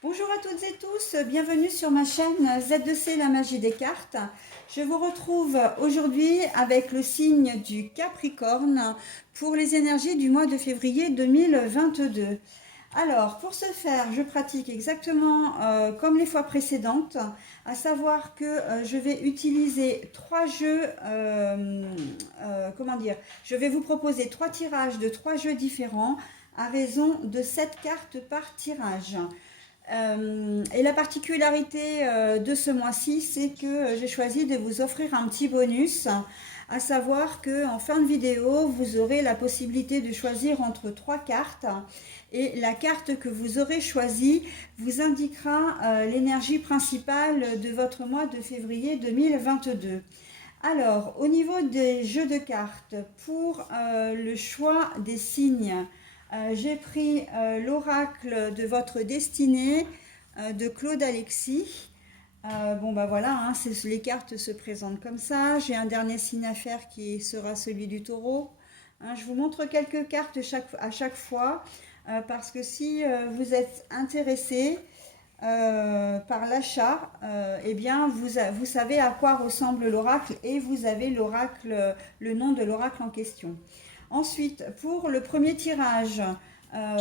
Bonjour à toutes et tous, bienvenue sur ma chaîne Z2C La Magie des Cartes. Je vous retrouve aujourd'hui avec le signe du Capricorne pour les énergies du mois de février 2022. Alors, pour ce faire, je pratique exactement comme les fois précédentes, à savoir que je vais utiliser trois jeux, je vais vous proposer trois tirages de trois jeux différents à raison de 7 cartes par tirage. Et la particularité de ce mois-ci, c'est que j'ai choisi de vous offrir un petit bonus, à savoir que en fin de vidéo, vous aurez la possibilité de choisir entre trois cartes et la carte que vous aurez choisie vous indiquera l'énergie principale de votre mois de février 2022. Alors, au niveau des jeux de cartes, pour le choix des signes, j'ai pris l'oracle de votre destinée de Claude Alexis. Bon bah voilà, hein, les cartes se présentent comme ça. J'ai un dernier signe à faire qui sera celui du taureau. Hein, je vous montre quelques cartes à chaque fois parce que si vous êtes intéressé par l'achat, eh bien vous savez à quoi ressemble l'oracle et vous avez l'oracle, le nom de l'oracle en question. Ensuite, pour le premier tirage, euh,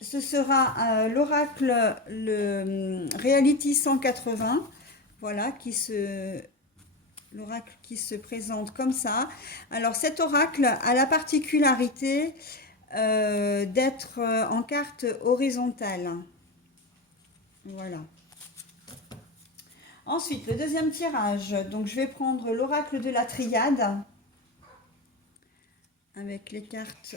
ce sera l'oracle, le Reality 180, voilà, l'oracle qui se présente comme ça. Alors cet oracle a la particularité d'être en carte horizontale. Voilà. Ensuite, le deuxième tirage, donc je vais prendre l'oracle de la triade avec les cartes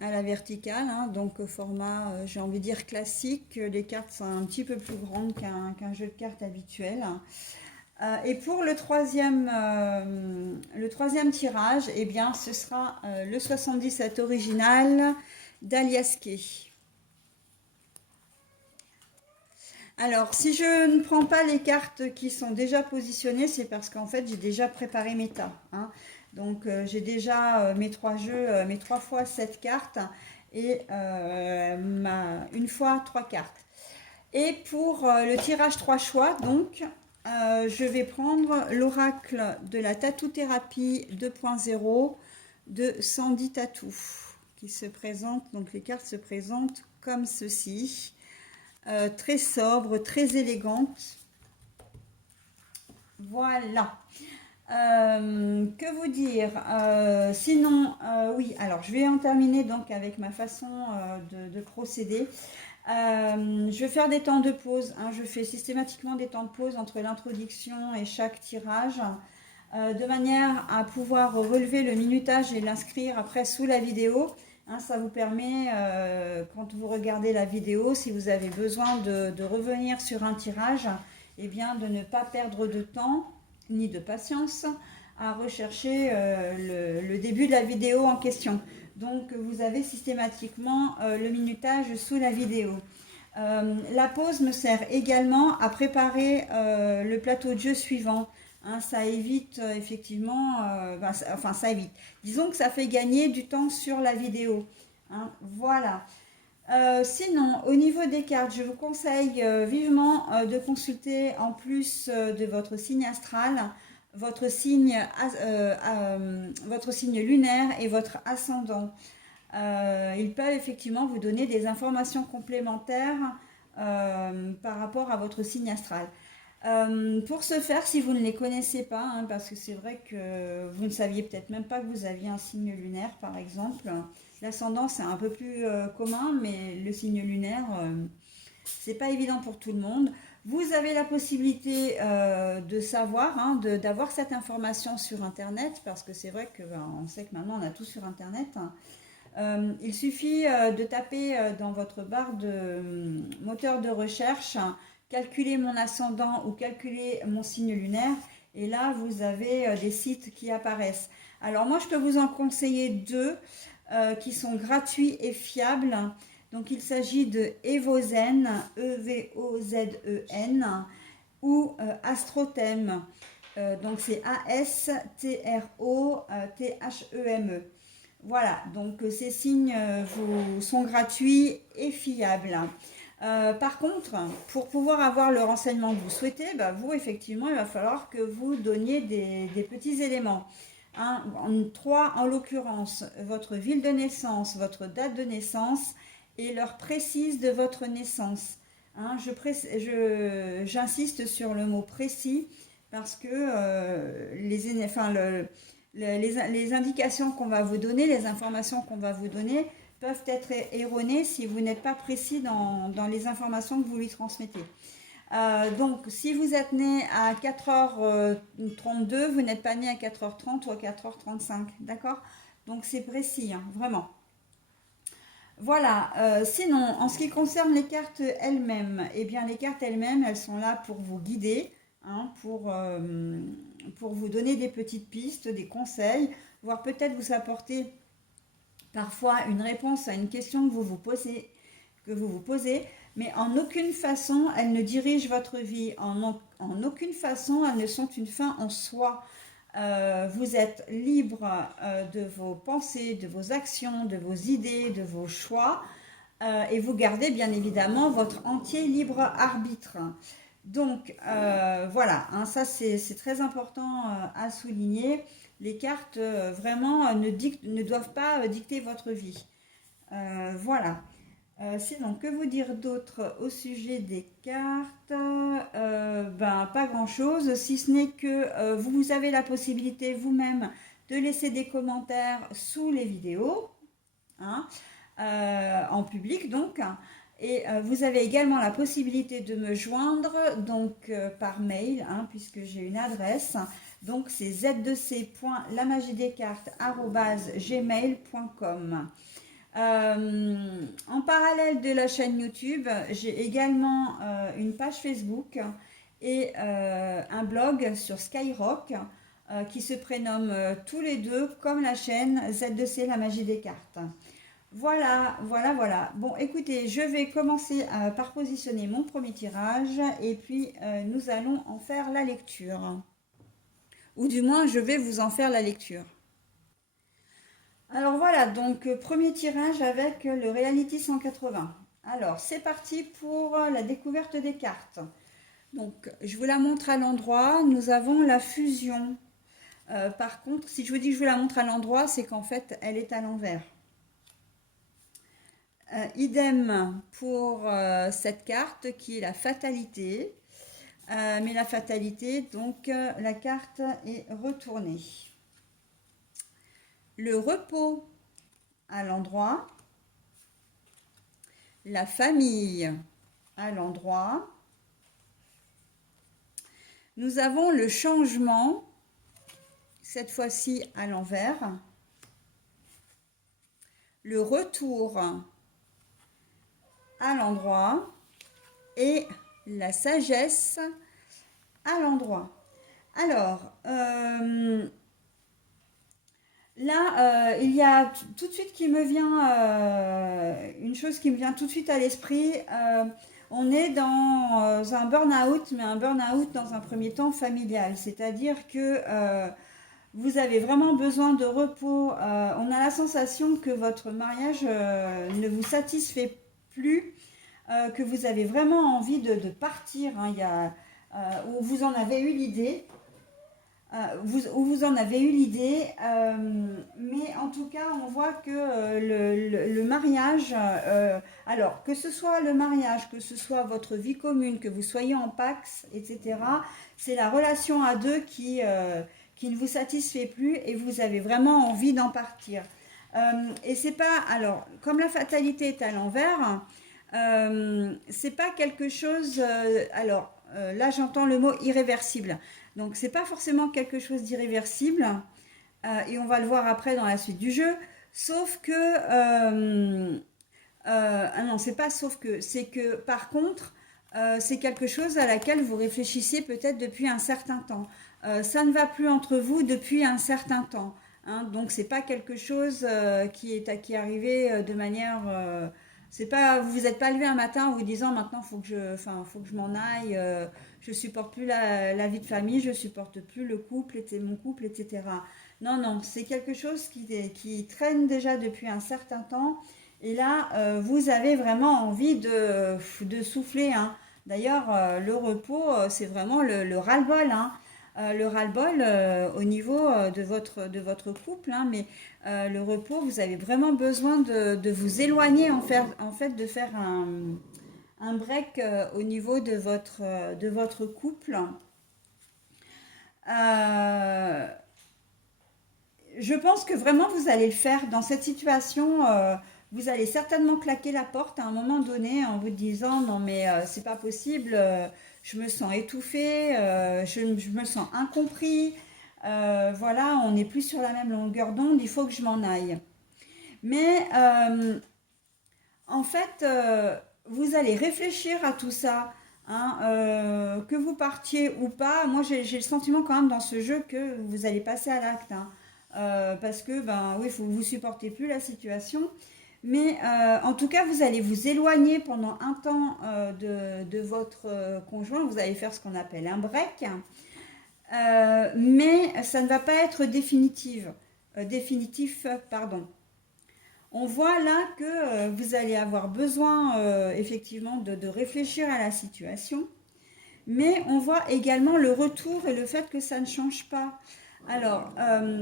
à la verticale, hein, donc format, j'ai envie de dire classique. Les cartes sont un petit peu plus grandes qu'un jeu de cartes habituel. Et pour le troisième tirage, eh bien, ce sera le 77 original d'Aliaské. Alors, si je ne prends pas les cartes qui sont déjà positionnées, c'est parce qu'en fait, j'ai déjà préparé mes tas, hein. Donc, j'ai déjà mes trois jeux, mes 3 fois 7 cartes et une fois 3 cartes. Et pour le tirage 3 choix, donc, je vais prendre l'oracle de la tatou-thérapie 2.0 de Sandy Tatou qui se présente. Donc, les cartes se présentent comme ceci. Très sobre, très élégante. Voilà. Que vous dire sinon, oui, alors je vais en terminer donc avec ma façon de procéder. Je vais faire des temps de pause, hein, je fais systématiquement des temps de pause entre l'introduction et chaque tirage, de manière à pouvoir relever le minutage et l'inscrire après sous la vidéo. Hein, ça vous permet, quand vous regardez la vidéo, si vous avez besoin de revenir sur un tirage, eh bien, de ne pas perdre de temps ni de patience à rechercher le début de la vidéo en question. Donc, vous avez systématiquement le minutage sous la vidéo. La pause me sert également à préparer le plateau de jeu suivant. Hein, ça évite effectivement, ça évite. Disons que ça fait gagner du temps sur la vidéo. Hein, voilà. Sinon, au niveau des cartes, je vous conseille vivement de consulter en plus de votre signe astral, votre signe lunaire et votre ascendant. Ils peuvent effectivement vous donner des informations complémentaires par rapport à votre signe astral. Pour ce faire, si vous ne les connaissez pas, hein, parce que c'est vrai que vous ne saviez peut-être même pas que vous aviez un signe lunaire, par exemple. L'ascendant, c'est un peu plus commun, mais le signe lunaire, c'est pas évident pour tout le monde. Vous avez la possibilité de savoir, hein, d'avoir cette information sur Internet, parce que c'est vrai que on sait que maintenant on a tout sur Internet. Il suffit de taper dans votre barre de moteur de recherche, calculer mon ascendant ou calculer mon signe lunaire, et là vous avez des sites qui apparaissent. Alors moi je peux vous en conseiller deux qui sont gratuits et fiables. Donc il s'agit de Evozen, Evozen, ou Astrothem. Donc c'est Astrothem. Voilà, donc ces signes vous sont gratuits et fiables. Par contre, pour pouvoir avoir le renseignement que vous souhaitez, bah, vous, effectivement, il va falloir que vous donniez des petits éléments. Trois, en l'occurrence, votre ville de naissance, votre date de naissance et l'heure précise de votre naissance. J'insiste sur le mot précis parce que les indications qu'on va vous donner, les informations qu'on va vous donner peuvent être erronées si vous n'êtes pas précis dans les informations que vous lui transmettez. Donc, si vous êtes né à 4h32, vous n'êtes pas né à 4h30 ou à 4h35, d'accord? Donc, c'est précis, hein, vraiment. Voilà, sinon, en ce qui concerne les cartes elles-mêmes, eh bien, les cartes elles-mêmes, elles sont là pour vous guider, hein, pour vous donner des petites pistes, des conseils, voire peut-être vous apporter parfois une réponse à une question que vous vous posez, mais en aucune façon elles ne dirigent votre vie, en aucune façon elles ne sont une fin en soi. Vous êtes libre de vos pensées, de vos actions, de vos idées, de vos choix, et vous gardez bien évidemment votre entier libre arbitre. Donc voilà, hein, ça c'est très important à souligner. Les cartes vraiment ne doivent pas dicter votre vie. Voilà. Sinon, que vous dire d'autre au sujet des cartes? Ben, pas grand-chose, si ce n'est que vous avez la possibilité vous-même de laisser des commentaires sous les vidéos, hein, en public donc. Et vous avez également la possibilité de me joindre donc par mail, hein, puisque j'ai une adresse. Donc c'est z2c.lamagiedecartes@gmail.com. En parallèle de la chaîne YouTube, j'ai également une page Facebook et un blog sur Skyrock qui se prénomment tous les deux comme la chaîne Z2C La Magie des Cartes. Voilà, voilà, voilà. Bon, écoutez, je vais commencer par positionner mon premier tirage et puis nous allons en faire la lecture. Ou du moins, je vais vous en faire la lecture. Alors voilà, donc premier tirage avec le Reality 180. Alors, c'est parti pour la découverte des cartes. Donc, je vous la montre à l'endroit. Nous avons la fusion. Par contre, si je vous dis que je vous la montre à l'endroit, c'est qu'en fait, elle est à l'envers. Idem pour cette carte qui est la fatalité. Mais la fatalité, donc, la carte est retournée. Le repos à l'endroit. La famille à l'endroit. Nous avons le changement, cette fois-ci à l'envers. Le retour à l'endroit et la sagesse à l'endroit. Alors, là, il y a tout de suite qui me vient, une chose qui me vient tout de suite à l'esprit. On est dans un burn-out, mais un burn-out dans un premier temps familial. C'est-à-dire que vous avez vraiment besoin de repos. On a la sensation que votre mariage ne vous satisfait plus, que vous avez vraiment envie de partir, hein. Où vous en avez eu l'idée. Où vous en avez eu l'idée, mais en tout cas, on voit que le mariage, alors que ce soit le mariage, que ce soit votre vie commune, que vous soyez en Pacs, etc., c'est la relation à deux qui ne vous satisfait plus et vous avez vraiment envie d'en partir. Et c'est pas, alors, comme la fatalité est à l'envers, c'est pas quelque chose, là j'entends le mot irréversible. Donc c'est pas forcément quelque chose d'irréversible, et on va le voir après dans la suite du jeu, sauf que, ah non, c'est pas sauf que, c'est que par contre, c'est quelque chose à laquelle vous réfléchissez peut-être depuis un certain temps. Ça ne va plus entre vous depuis un certain temps, hein, donc c'est pas quelque chose qui est arrivé de manière... c'est pas, vous vous êtes pas levé un matin en vous disant maintenant faut que je m'en aille, je supporte plus la vie de famille, je supporte plus le couple, mon couple, etc. Non, non, c'est quelque chose qui traîne déjà depuis un certain temps. Et là, vous avez vraiment envie de souffler, hein. D'ailleurs, le repos, c'est vraiment le ras-le-bol, hein. Le ras-le-bol au niveau de votre couple, hein, mais le repos, vous avez vraiment besoin de vous éloigner, en fait, de faire un break au niveau de votre couple. Euh, je pense que vraiment vous allez le faire dans cette situation. Vous allez certainement claquer la porte à un moment donné en vous disant non mais c'est pas possible, je me sens étouffée, je me sens incompris. Voilà, on n'est plus sur la même longueur d'onde, il faut que je m'en aille. Mais en fait, vous allez réfléchir à tout ça, hein, que vous partiez ou pas. Moi, j'ai le sentiment quand même dans ce jeu que vous allez passer à l'acte, hein. Parce que, ben oui, vous supportez plus la situation. Mais en tout cas, vous allez vous éloigner pendant un temps de votre conjoint. Vous allez faire ce qu'on appelle un break. Mais ça ne va pas être définitif, pardon. On voit là que vous allez avoir besoin effectivement de réfléchir à la situation, mais on voit également le retour et le fait que ça ne change pas. Alors,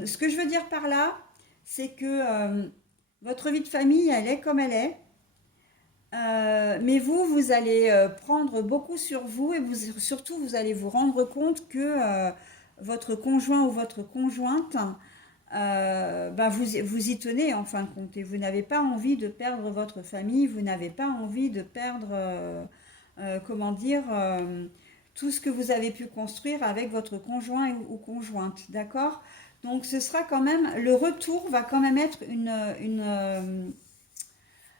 ce que je veux dire par là, c'est que votre vie de famille, elle est comme elle est, mais vous allez prendre beaucoup sur vous et surtout, vous allez vous rendre compte que votre conjoint ou votre conjointe ben vous y tenez en fin de compte et vous n'avez pas envie de perdre votre famille, vous n'avez pas envie de perdre, comment dire, tout ce que vous avez pu construire avec votre conjoint ou conjointe, d'accord? Donc ce sera quand même, le retour va quand même être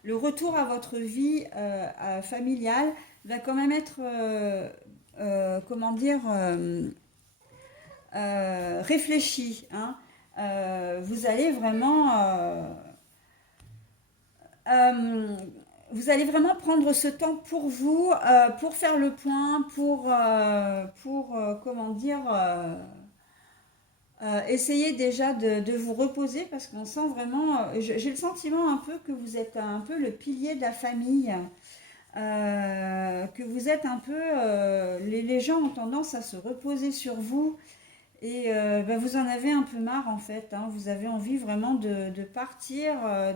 le retour à votre vie familiale va quand même être, comment dire, réfléchi, hein. Vous allez vraiment euh, vous allez vraiment prendre ce temps pour vous, pour faire le point, comment dire, essayer déjà de vous reposer parce qu'on sent vraiment, j'ai le sentiment un peu que vous êtes un peu le pilier de la famille, que vous êtes un peu, les gens ont tendance à se reposer sur vous et ben, vous en avez un peu marre en fait, hein. Vous avez envie vraiment de partir,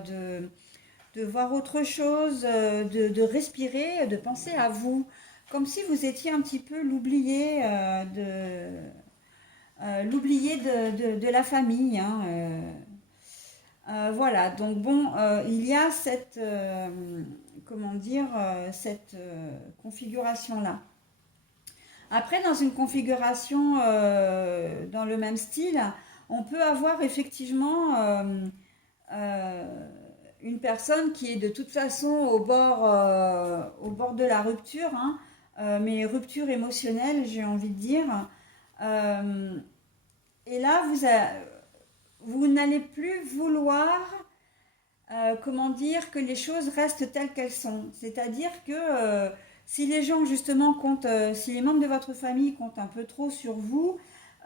de voir autre chose, de respirer, de penser à vous, comme si vous étiez un petit peu l'oublié de la famille, hein. Voilà, donc bon, il y a cette, comment dire, cette configuration-là. Après, dans une configuration dans le même style, on peut avoir effectivement euh, une personne qui est de toute façon au bord de la rupture, hein, mais rupture émotionnelle, j'ai envie de dire. Euh, et là, vous n'allez plus vouloir, comment dire, que les choses restent telles qu'elles sont. C'est-à-dire que si les gens justement comptent, si les membres de votre famille comptent un peu trop sur vous,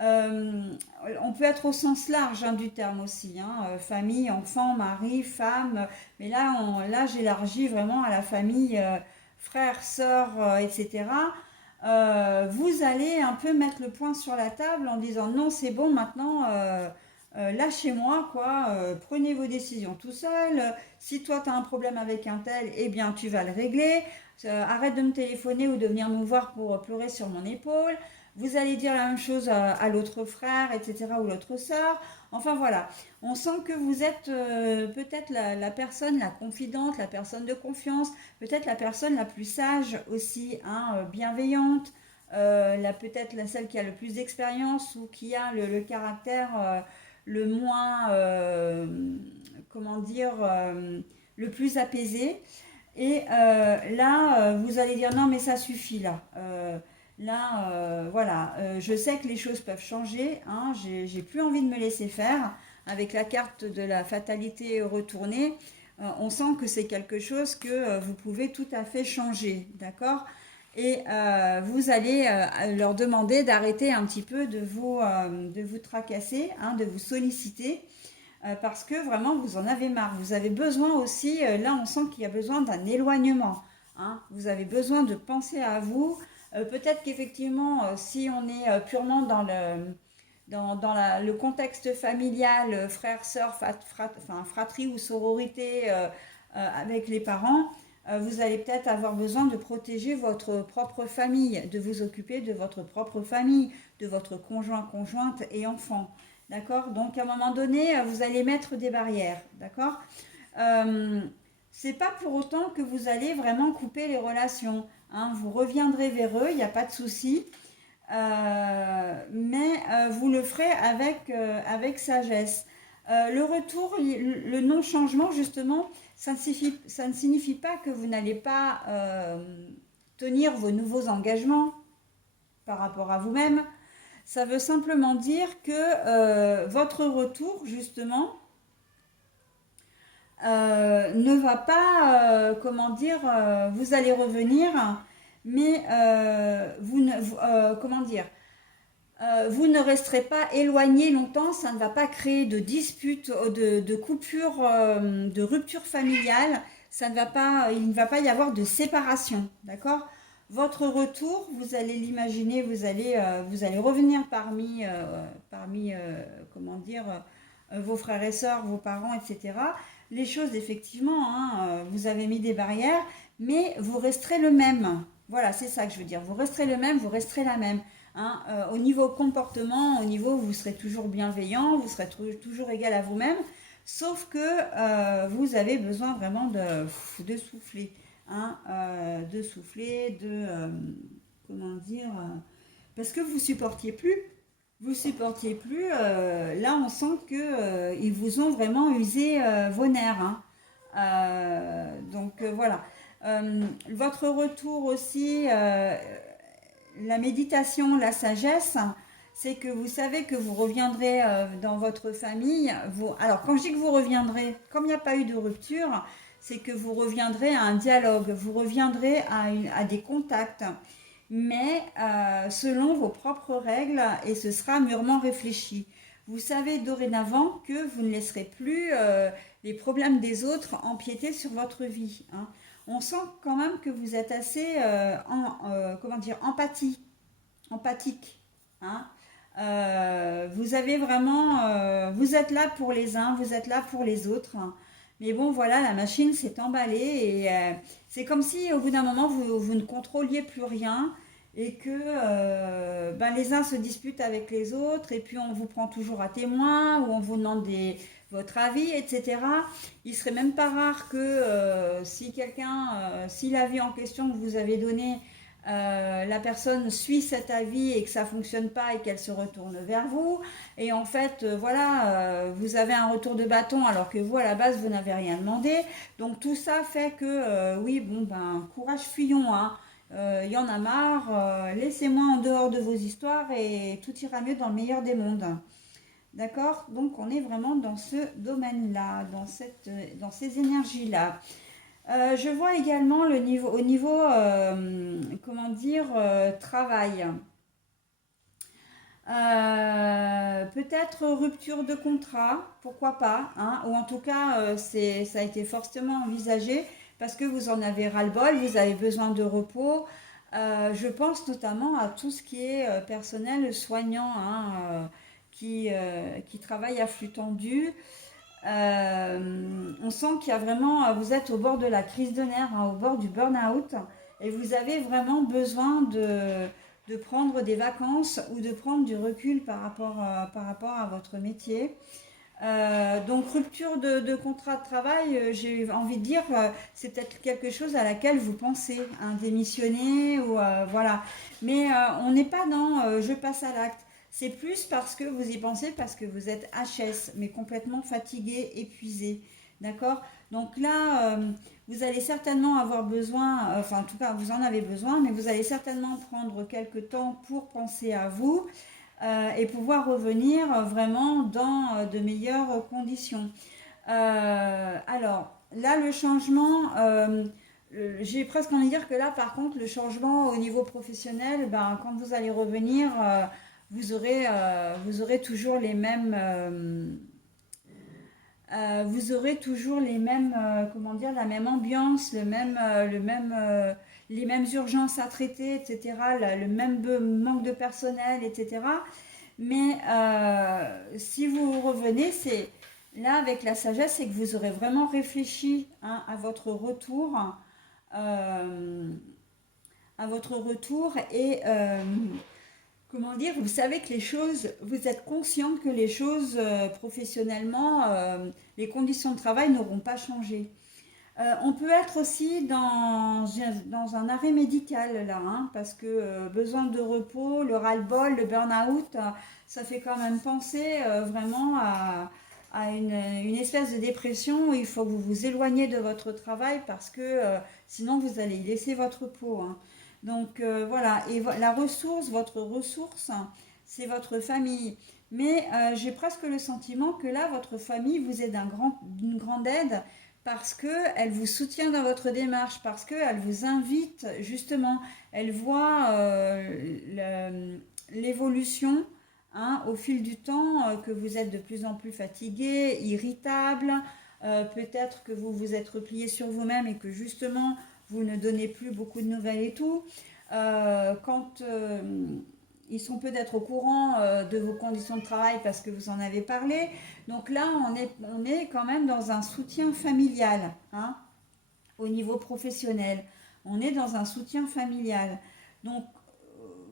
euh, on peut être au sens large hein, du terme aussi, hein, famille, enfant, mari, femme, mais là, là j'élargis vraiment à la famille, frères, sœurs, etc. Vous allez un peu mettre le point sur la table en disant non, c'est bon, maintenant, lâchez-moi, quoi, prenez vos décisions tout seul. Si toi, tu as un problème avec un tel, eh bien, tu vas le régler. Arrête de me téléphoner ou de venir me voir pour pleurer sur mon épaule. Vous allez dire la même chose à l'autre frère, etc., ou l'autre sœur. Enfin voilà, on sent que vous êtes peut-être la personne, la confidente, la personne de confiance, peut-être la personne la plus sage aussi, hein, bienveillante, peut-être celle qui a le plus d'expérience ou qui a le caractère le moins, comment dire, le plus apaisé. Et là, vous allez dire non, mais ça suffit là. Là, voilà, je sais que les choses peuvent changer, hein, j'ai plus envie de me laisser faire. Avec la carte de la fatalité retournée, on sent que c'est quelque chose que vous pouvez tout à fait changer, d'accord? et vous allez leur demander d'arrêter un petit peu de vous tracasser, hein, de vous solliciter, parce que vraiment vous en avez marre. Vous avez besoin aussi, là on sent qu'il y a besoin d'un éloignement, hein. Vous avez besoin de penser à vous. Peut-être qu'effectivement, si on est purement dans le contexte familial, frère, sœur, enfin, fratrie ou sororité avec les parents, vous allez peut-être avoir besoin de protéger votre propre famille, de vous occuper de votre propre famille, de votre conjoint, conjointe et enfant. D'accord? Donc à un moment donné, vous allez mettre des barrières. D'accord? euh, c'est pas pour autant que vous allez vraiment couper les relations, hein. Vous reviendrez vers eux, il n'y a pas de souci. Mais vous le ferez avec sagesse. Le retour, le non-changement, justement, ça ne signifie pas que vous n'allez pas tenir vos nouveaux engagements par rapport à vous-même. Ça veut simplement dire que votre retour, justement, ne va pas, comment dire, vous allez revenir, mais vous ne, comment dire, vous ne resterez pas éloigné longtemps, ça ne va pas créer de disputes, de coupures, de rupture familiale, il ne va pas y avoir de séparation, d'accord? Votre retour, vous allez l'imaginer, vous allez revenir parmi comment dire, vos frères et sœurs, vos parents, etc. Les choses, effectivement, hein, vous avez mis des barrières, mais vous resterez le même. Voilà, c'est ça que je veux dire. Vous resterez le même, vous resterez la même. Hein, au niveau comportement, au niveau, vous serez toujours bienveillant, vous serez toujours égal à vous-même, sauf que vous avez besoin vraiment de souffler, hein, de souffler, comment dire, parce que vous supportiez plus, là on sent que ils vous ont vraiment usé vos nerfs, hein. Donc voilà. Votre retour aussi, la méditation, la sagesse, c'est que vous savez que vous reviendrez dans votre famille. Alors, quand je dis que vous reviendrez, comme il n'y a pas eu de rupture, c'est que vous reviendrez à un dialogue, vous reviendrez à des contacts, mais selon vos propres règles, et ce sera mûrement réfléchi. Vous savez dorénavant que vous ne laisserez plus les problèmes des autres empiéter sur votre vie, hein. On sent quand même que vous êtes assez comment dire, empathique, hein. Vous avez vraiment, vous êtes là pour les uns, vous êtes là pour les autres, hein. Mais bon, voilà, la machine s'est emballée et c'est comme si au bout d'un moment vous ne contrôliez plus rien et que ben, les uns se disputent avec les autres et puis on vous prend toujours à témoin ou on vous demande votre avis, etc. Il serait même pas rare que si l'avis en question que vous avez donné, la personne suit cet avis et que ça fonctionne pas et qu'elle se retourne vers vous. Et en fait, voilà, vous avez un retour de bâton alors que vous, à la base, vous n'avez rien demandé. Donc tout ça fait que, oui, bon, ben, courage, fuyons, hein. Il y en a marre, laissez-moi en dehors de vos histoires et tout ira mieux dans le meilleur des mondes. D'accord? Donc on est vraiment dans ce domaine-là, dans ces énergies-là. Je vois également au niveau comment dire, travail. Peut-être rupture de contrat, pourquoi pas, hein, ou en tout cas, ça a été fortement envisagé parce que vous en avez ras-le-bol, vous avez besoin de repos. Je pense notamment à tout ce qui est personnel soignant, hein, qui travaille à flux tendu. On sent qu'il y a vraiment, vous êtes au bord de la crise de nerfs, hein, au bord du burn-out, et vous avez vraiment besoin de prendre des vacances ou de prendre du recul par rapport à votre métier. Donc rupture de contrat de travail, j'ai envie de dire, c'est peut-être quelque chose à laquelle vous pensez, hein, démissionner ou voilà. Mais on n'est pas dans je passe à l'acte. C'est plus parce que vous y pensez, parce que vous êtes HS, mais complètement fatigué, épuisé. D'accord? Donc là, vous allez certainement avoir besoin, enfin en tout cas vous en avez besoin, mais vous allez certainement prendre quelques temps pour penser à vous et pouvoir revenir vraiment dans de meilleures conditions. Alors là, le changement, j'ai presque envie de dire que là, par contre, le changement au niveau professionnel, ben, quand vous allez revenir, vous aurez toujours les mêmes, comment dire, la même ambiance, les mêmes urgences à traiter, etc., le même manque de personnel, etc. Mais si vous revenez, c'est là avec la sagesse, c'est que vous aurez vraiment réfléchi, hein, euh, à votre retour et comment dire, vous savez que les choses, vous êtes conscient que les choses professionnellement, les conditions de travail n'auront pas changé. On peut être aussi dans un arrêt médical là, hein, parce que besoin de repos, le ras-le-bol, le burn-out, ça fait quand même penser vraiment à une espèce de dépression où il faut que vous vous éloigniez de votre travail parce que sinon vous allez y laisser votre peau, hein. Donc voilà, et la ressource, votre ressource, c'est votre famille. Mais j'ai presque le sentiment que là, votre famille vous est d'une grande aide parce qu'elle vous soutient dans votre démarche, parce qu'elle vous invite justement, elle voit l'évolution, hein, au fil du temps, que vous êtes de plus en plus fatigué, irritable, peut-être que vous vous êtes replié sur vous-même et que justement vous ne donnez plus beaucoup de nouvelles et tout. Quand ils sont peut-être au courant de vos conditions de travail parce que vous en avez parlé. Donc là, on est quand même dans un soutien familial, hein, au niveau professionnel. On est dans un soutien familial. Donc,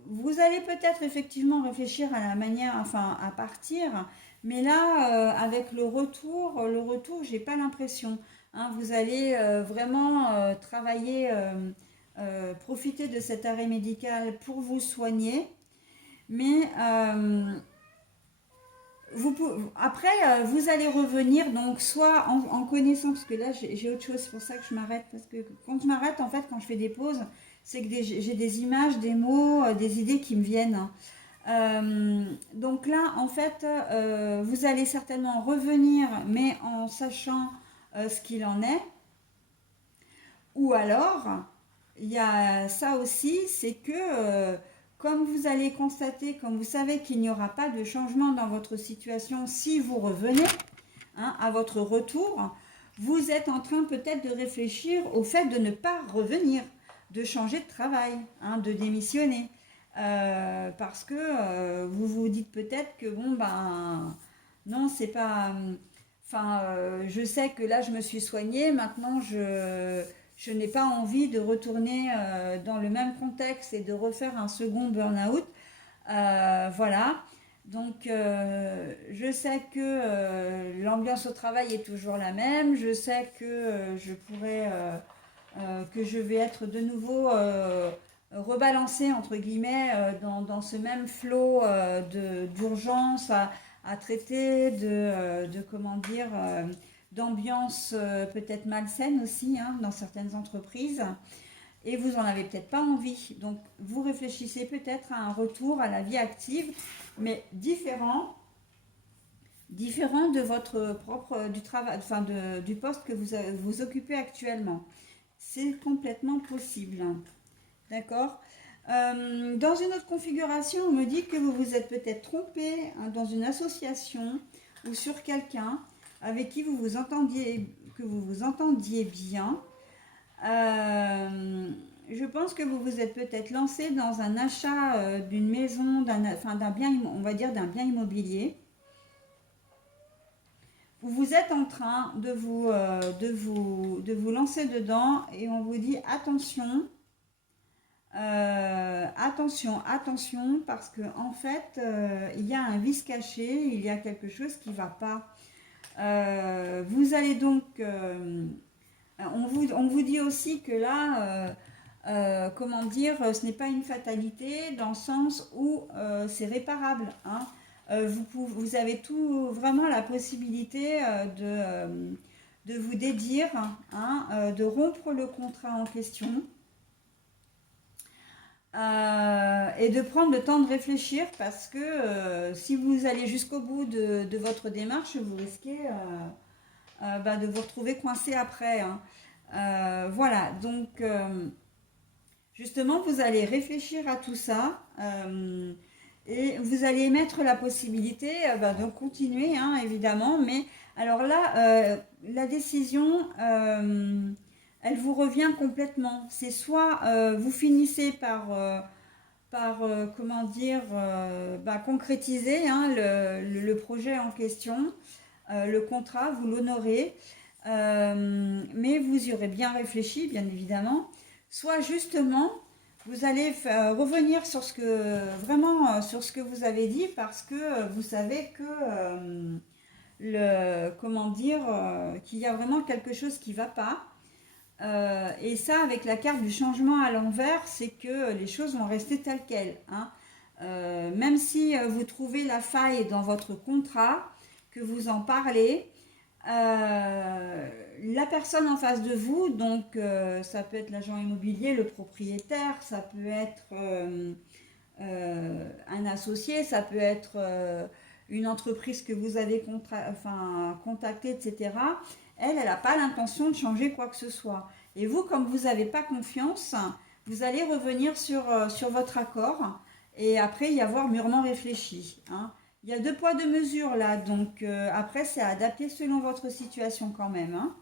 vous allez peut-être effectivement réfléchir à la manière, enfin, à partir, mais là, avec le retour, j'ai pas l'impression, hein. Vous allez vraiment travailler, profiter de cet arrêt médical pour vous soigner, mais après, vous allez revenir, donc soit en connaissant, parce que là j'ai autre chose, c'est pour ça que je m'arrête, parce que quand je m'arrête, en fait, quand je fais des pauses, c'est que j'ai des images, des mots, des idées qui me viennent, hein. Donc là, en fait, vous allez certainement revenir, mais en sachant ce qu'il en est. Ou alors, il y a ça aussi, c'est que comme vous allez constater, comme vous savez qu'il n'y aura pas de changement dans votre situation si vous revenez, hein, à votre retour, vous êtes en train peut-être de réfléchir au fait de ne pas revenir, de changer de travail, hein, de démissionner. Parce que vous vous dites peut-être que bon, ben non, c'est pas. Enfin, je sais que là je me suis soignée, maintenant je n'ai pas envie de retourner dans le même contexte et de refaire un second burn-out. Voilà. Donc, je sais que l'ambiance au travail est toujours la même. Je sais que que je vais être de nouveau rebalancée entre guillemets dans ce même flot d'urgence à traiter, de comment dire, d'ambiance peut-être malsaine aussi, hein, dans certaines entreprises. Et vous n'en avez peut-être pas envie. Donc, vous réfléchissez peut-être à un retour à la vie active, mais différent de votre propre du travail, enfin du poste que vous occupez actuellement. C'est complètement possible. D'accord. Dans une autre configuration, on me dit que vous vous êtes peut-être trompé, hein, dans une association ou sur quelqu'un avec qui que vous vous entendiez bien. Je pense que vous vous êtes peut-être lancé dans un achat d'une maison, d'un bien, on va dire d'un bien immobilier. Vous êtes en train de vous lancer dedans et on vous dit attention, attention, parce que en fait, il y a un vice caché, il y a quelque chose qui ne va pas. Vous allez donc, on vous dit aussi que là, comment dire, ce n'est pas une fatalité dans le sens où c'est réparable, hein. Vous avez vraiment la possibilité de vous dédire, hein, de rompre le contrat en question. Et de prendre le temps de réfléchir parce que si vous allez jusqu'au bout de votre démarche, vous risquez de vous retrouver coincé après, hein. voilà, donc justement, vous allez réfléchir à tout ça et vous allez émettre la possibilité de continuer, hein, évidemment. Mais alors là, la décision, elle vous revient complètement. C'est soit vous finissez par comment dire, concrétiser, hein, le projet en question, le contrat, vous l'honorez, mais vous y aurez bien réfléchi, bien évidemment. Soit justement, vous allez revenir sur ce que vraiment sur ce que vous avez dit parce que vous savez que comment dire, qu'il y a vraiment quelque chose qui ne va pas. Et ça, avec la carte du changement à l'envers, c'est que les choses vont rester telles quelles, hein. Même si vous trouvez la faille dans votre contrat, que vous en parlez, la personne en face de vous, donc ça peut être l'agent immobilier, le propriétaire, ça peut être un associé, ça peut être une entreprise que vous avez contactée, etc. Elle n'a pas l'intention de changer quoi que ce soit. Et vous, comme vous n'avez pas confiance, vous allez revenir sur votre accord et après y avoir mûrement réfléchi, hein. Il y a 2 poids 2 mesures là, donc après c'est à adapter selon votre situation quand même, hein.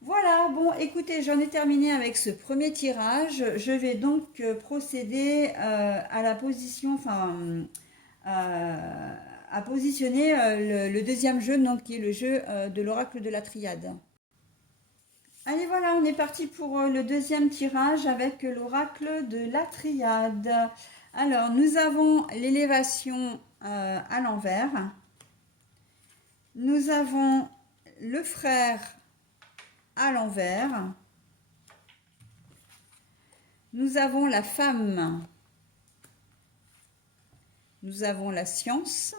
Voilà, bon écoutez, j'en ai terminé avec ce premier tirage. Je vais donc procéder à la position, à positionner le deuxième jeu, donc, qui est le jeu de l'oracle de la triade. Allez voilà, on est parti pour le deuxième tirage avec l'oracle de la triade. Alors, nous avons l'élévation à l'envers. Nous avons le frère à l'envers. Nous avons la femme. Nous avons la science.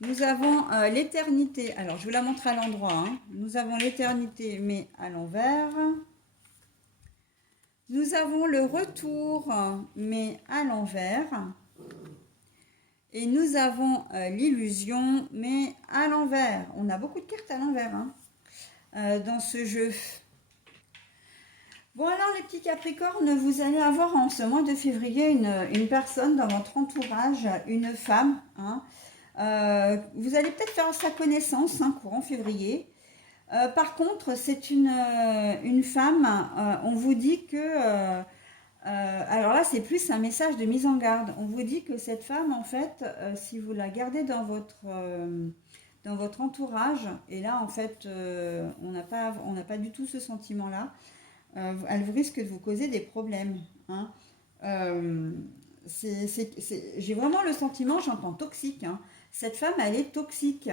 Nous avons l'éternité. Alors, je vous la montre à l'endroit, hein. Nous avons l'éternité, mais à l'envers. Nous avons le retour, mais à l'envers. Et nous avons l'illusion, mais à l'envers. On a beaucoup de cartes à l'envers, hein, dans ce jeu. Bon alors les petits Capricornes, vous allez avoir en ce mois de février une personne dans votre entourage, une femme, hein. Vous allez peut-être faire sa connaissance, hein, courant février. Par contre, c'est une femme, on vous dit que... alors là, c'est plus un message de mise en garde. On vous dit que cette femme, en fait, si vous la gardez dans votre entourage, et là, en fait, on n'a pas du tout ce sentiment-là, elle risque de vous causer des problèmes, hein. J'ai vraiment le sentiment, j'entends toxique, hein. Cette femme, elle est toxique.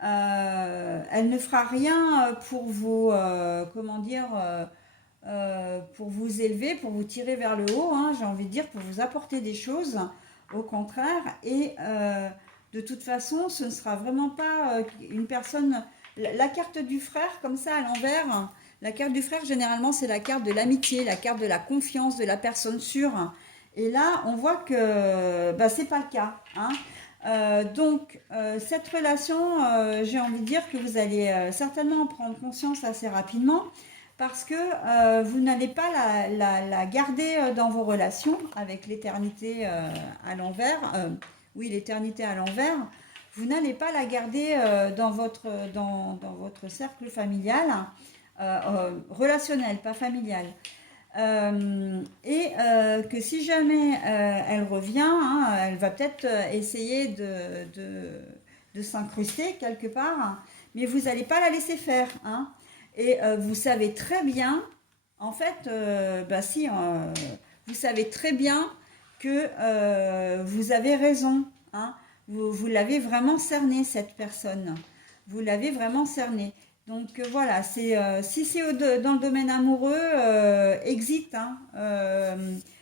Elle ne fera rien pour vous, comment dire, pour vous élever, pour vous tirer vers le haut, hein, j'ai envie de dire, pour vous apporter des choses, au contraire. Et de toute façon, ce ne sera vraiment pas une personne... La carte du frère, comme ça, à l'envers, la carte du frère, généralement, c'est la carte de l'amitié, la carte de la confiance, de la personne sûre. Et là, on voit que c'est pas le cas, hein. Donc, cette relation, j'ai envie de dire que vous allez certainement en prendre conscience assez rapidement parce que vous n'allez pas la garder dans vos relations avec l'éternité à l'envers. Oui, l'éternité à l'envers. Vous n'allez pas la garder dans votre cercle familial, relationnel, pas familial. Que si jamais elle revient, hein, elle va peut-être essayer de s'incruster quelque part, mais vous n'allez pas la laisser faire, hein. Et vous savez très bien, en fait, vous savez très bien que vous avez raison, hein. Vous l'avez vraiment cerné, cette personne. Vous l'avez vraiment cerné. Donc voilà, si c'est dans le domaine amoureux, exit, hein.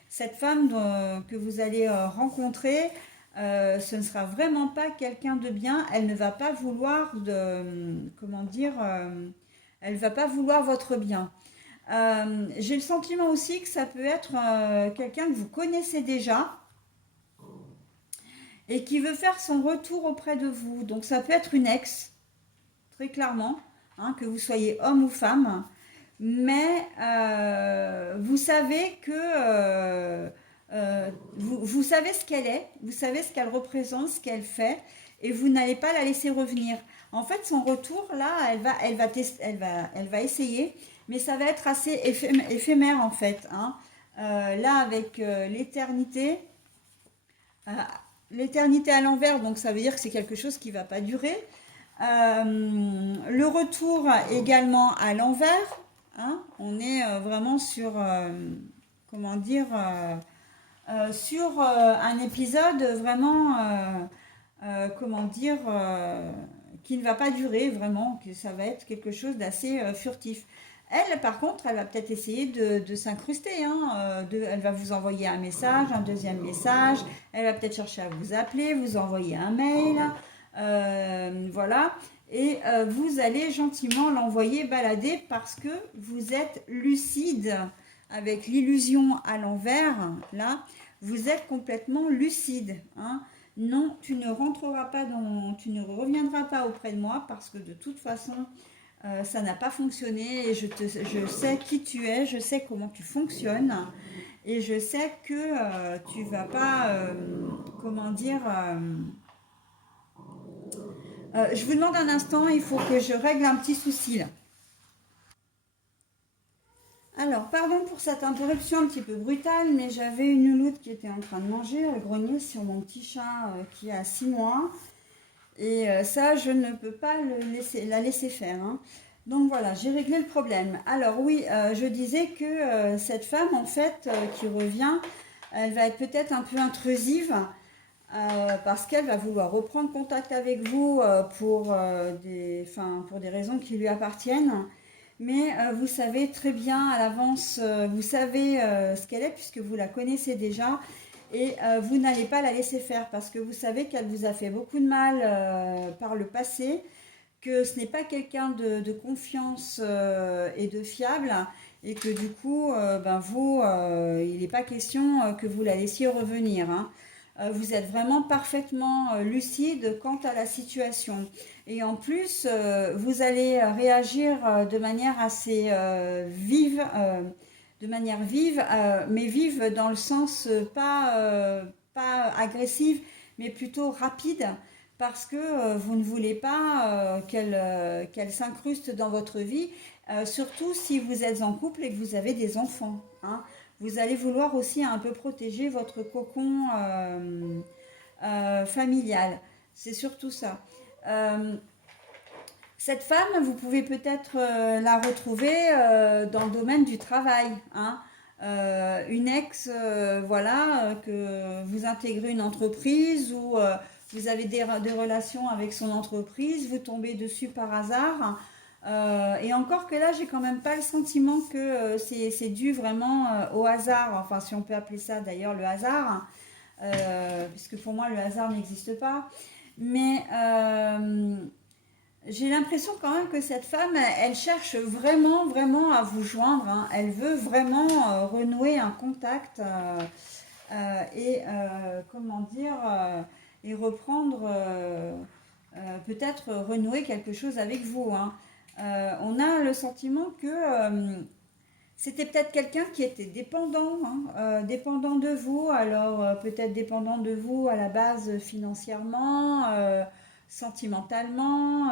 Cette femme que vous allez rencontrer, ce ne sera vraiment pas quelqu'un de bien. Elle ne va pas vouloir elle va pas vouloir votre bien. J'ai le sentiment aussi que ça peut être quelqu'un que vous connaissez déjà et qui veut faire son retour auprès de vous. Donc ça peut être une ex, très clairement. hein, que vous soyez homme ou femme, mais vous savez que vous savez ce qu'elle est, vous savez ce qu'elle représente, ce qu'elle fait, et vous n'allez pas la laisser revenir. En fait, son retour, là, elle va essayer, mais ça va être assez éphémère en fait, hein. Là, avec euh, l'éternité à l'envers, donc ça veut dire que c'est quelque chose qui ne va pas durer. Le retour également à l'envers, hein, on est vraiment sur, comment dire, sur un épisode vraiment, comment dire, qui ne va pas durer vraiment, que ça va être quelque chose d'assez furtif. Elle, par contre, elle va peut-être essayer de s'incruster, hein, elle va vous envoyer un message, un deuxième message, elle va peut-être chercher à vous appeler, vous envoyer un mail, voilà, et vous allez gentiment l'envoyer balader parce que vous êtes lucide avec l'illusion à l'envers, là, vous êtes complètement lucide, hein. Non, tu ne rentreras pas tu ne reviendras pas auprès de moi parce que de toute façon, ça n'a pas fonctionné et je sais qui tu es, je sais comment tu fonctionnes et je sais que tu vas pas, comment dire, je vous demande un instant, il faut que je règle un petit souci là. Alors, pardon pour cette interruption un petit peu brutale, mais j'avais une louloute qui était en train de manger, elle grognait sur mon petit chat qui a 6 mois. Et ça, je ne peux pas la laisser faire, hein. Donc voilà, j'ai réglé le problème. Alors oui, je disais que cette femme, en fait, qui revient, elle va être peut-être un peu intrusive parce qu'elle va vouloir reprendre contact avec vous pour des raisons qui lui appartiennent. Mais vous savez très bien à l'avance, vous savez ce qu'elle est puisque vous la connaissez déjà. Et vous n'allez pas la laisser faire parce que vous savez qu'elle vous a fait beaucoup de mal par le passé, que ce n'est pas quelqu'un de confiance et de fiable, et que du coup, il n'est pas question que vous la laissiez revenir, hein. Vous êtes vraiment parfaitement lucide quant à la situation. Et en plus, vous allez réagir de manière assez vive, mais vive dans le sens pas agressive, mais plutôt rapide, parce que vous ne voulez pas qu'elle s'incruste dans votre vie, surtout si vous êtes en couple et que vous avez des enfants, hein. Vous allez vouloir aussi un peu protéger votre cocon familial. C'est surtout ça. Euh, Cette femme, vous pouvez peut-être la retrouver dans le domaine du travail, hein. Une ex, voilà, que vous intégrez une entreprise ou vous avez des relations avec son entreprise, vous tombez dessus par hasard. Et encore que là, j'ai quand même pas le sentiment que c'est dû vraiment au hasard, enfin si on peut appeler ça d'ailleurs le hasard, puisque pour moi le hasard n'existe pas. Mais j'ai l'impression quand même que cette femme, elle cherche vraiment, vraiment à vous joindre, hein. Elle veut vraiment renouer un contact et, comment dire, et reprendre, peut-être renouer quelque chose avec vous, hein. On a le sentiment que c'était peut-être quelqu'un qui était dépendant, hein, dépendant de vous. Alors peut-être dépendant de vous à la base financièrement, sentimentalement.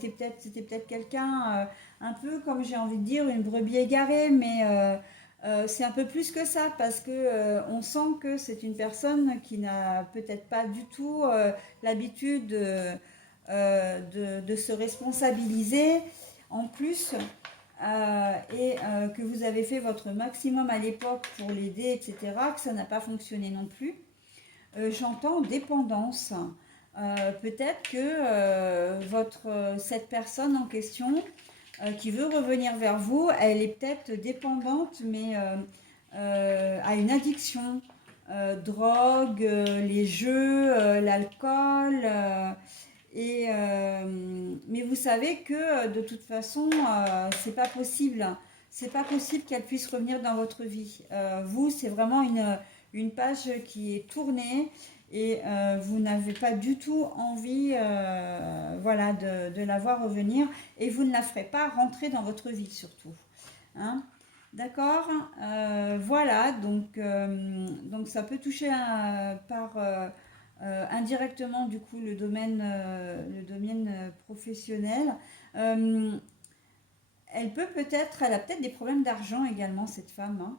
C'était peut-être quelqu'un un peu comme j'ai envie de dire une brebis égarée, mais c'est un peu plus que ça parce que on sent que c'est une personne qui n'a peut-être pas du tout l'habitude de se responsabiliser. En plus, et que vous avez fait votre maximum à l'époque pour l'aider, etc., que ça n'a pas fonctionné non plus. J'entends dépendance. Peut-être que cette personne en question qui veut revenir vers vous, elle est peut-être dépendante, mais à une addiction. Drogue, les jeux, l'alcool. Mais vous savez que de toute façon, c'est pas possible. C'est pas possible qu'elle puisse revenir dans votre vie. Vous, c'est vraiment une page qui est tournée et vous n'avez pas du tout envie voilà, de la voir revenir et vous ne la ferez pas rentrer dans votre vie surtout. Hein. D'accord. Voilà, donc ça peut toucher par indirectement du coup le domaine professionnel. Euh, elle a peut-être des problèmes d'argent également, cette femme. Hein.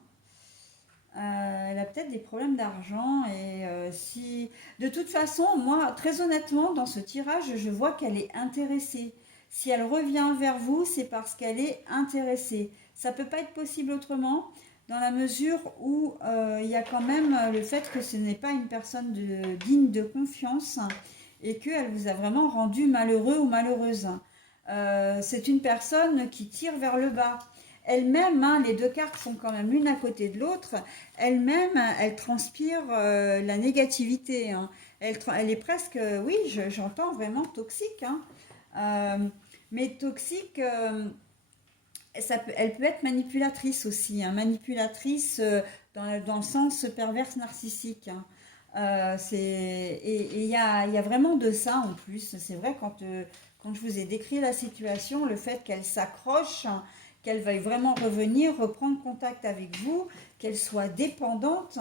Elle a peut-être des problèmes d'argent et si de toute façon, moi, très honnêtement, dans ce tirage, je vois qu'elle est intéressée. Si elle revient vers vous, c'est parce qu'elle est intéressée. Ça peut pas être possible autrement, dans la mesure où il y a quand même le fait que ce n'est pas une personne digne de confiance et qu'elle vous a vraiment rendu malheureux ou malheureuse. C'est une personne qui tire vers le bas. Elle-même, hein, les deux cartes sont quand même l'une à côté de l'autre. Elle-même, elle transpire la négativité. Hein. Elle est presque, oui, j'entends vraiment toxique. Hein. Mais toxique, elle peut être manipulatrice aussi. Hein. Manipulatrice dans le sens perverse narcissique. Hein. Et il y a vraiment de ça en plus. C'est vrai, quand je vous ai décrit la situation, le fait qu'elle s'accroche, qu'elle veuille vraiment revenir, reprendre contact avec vous, qu'elle soit dépendante.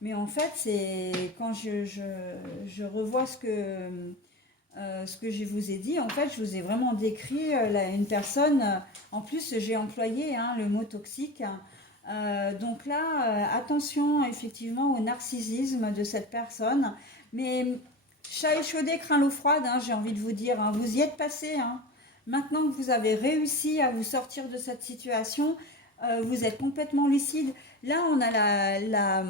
Mais en fait, c'est quand je revois ce que je vous ai dit, en fait, je vous ai vraiment décrit une personne. En plus, j'ai employé hein, le mot toxique. Donc là, attention effectivement au narcissisme de cette personne. Mais chat échaudé craint l'eau froide, hein, j'ai envie de vous dire. Hein, vous y êtes passé. Hein. Maintenant que vous avez réussi à vous sortir de cette situation, vous êtes complètement lucide. Là, on a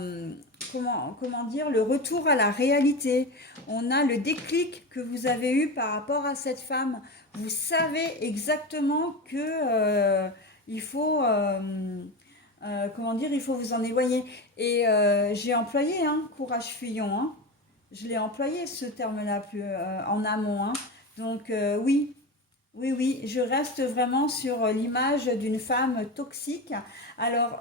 comment dire, le retour à la réalité. On a le déclic que vous avez eu par rapport à cette femme. Vous savez exactement que il faut, comment dire, il faut vous en éloigner. Et j'ai employé hein, courage fuyant. Hein. Je l'ai employé ce terme-là plus en amont. Hein. Donc oui, oui, oui, je reste vraiment sur l'image d'une femme toxique. Alors,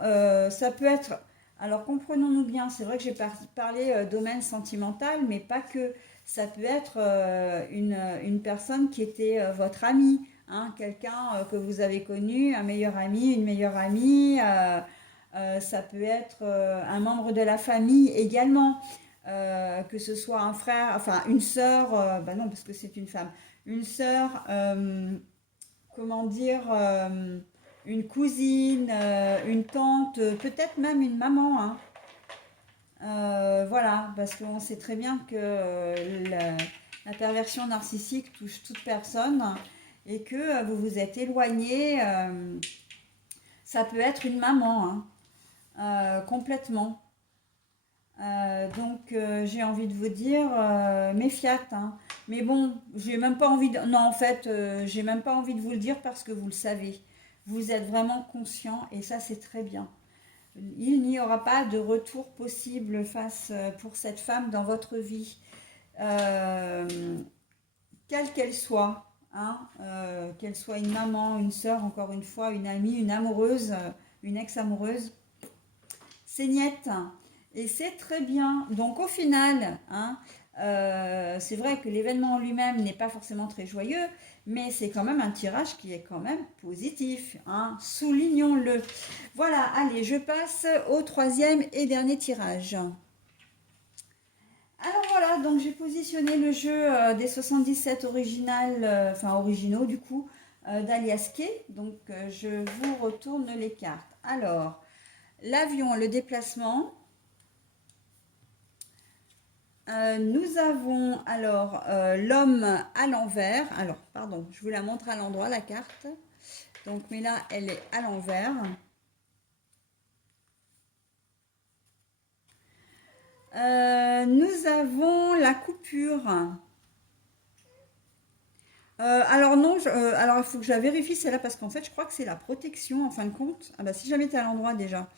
ça peut être, alors comprenons-nous bien, c'est vrai que j'ai parlé domaine sentimental, mais pas que. Ça peut être une personne qui était votre amie, hein, quelqu'un que vous avez connu, un meilleur ami, une meilleure amie. Ça peut être un membre de la famille également, que ce soit un frère, enfin une sœur, bah non, parce que c'est une femme une sœur, comment dire, une cousine, une tante, peut-être même une maman. Hein. Voilà, parce qu'on sait très bien que la perversion narcissique touche toute personne et que vous vous êtes éloigné. Ça peut être une maman, hein, complètement. J'ai envie de vous dire méfiat. Hein. Mais bon, j'ai même pas envie de. Non, en fait, j'ai même pas envie de vous le dire parce que vous le savez. Vous êtes vraiment conscient et ça c'est très bien. Il n'y aura pas de retour possible face pour cette femme dans votre vie, euh, quelle qu'elle soit. Hein, qu'elle soit une maman, une sœur, encore une fois, une amie, une amoureuse, une ex-amoureuse. C'est niette. Et c'est très bien. Donc au final, hein, c'est vrai que l'événement en lui-même n'est pas forcément très joyeux, mais c'est quand même un tirage qui est quand même positif. Hein, soulignons-le. Voilà, allez, je passe au troisième et dernier tirage. Alors voilà, donc j'ai positionné le jeu des 77 originaux du coup, d'Alias Kay. Donc je vous retourne les cartes. Alors, l'avion, le déplacement. Nous avons alors l'homme à l'envers. Alors, pardon, je vous la montre à l'endroit, la carte. Donc, mais là, elle est à l'envers. Nous avons la coupure. Alors non, alors il faut que je la vérifie celle-là parce qu'en fait, je crois que c'est la protection en fin de compte. Ah bah si jamais tu es à l'endroit déjà.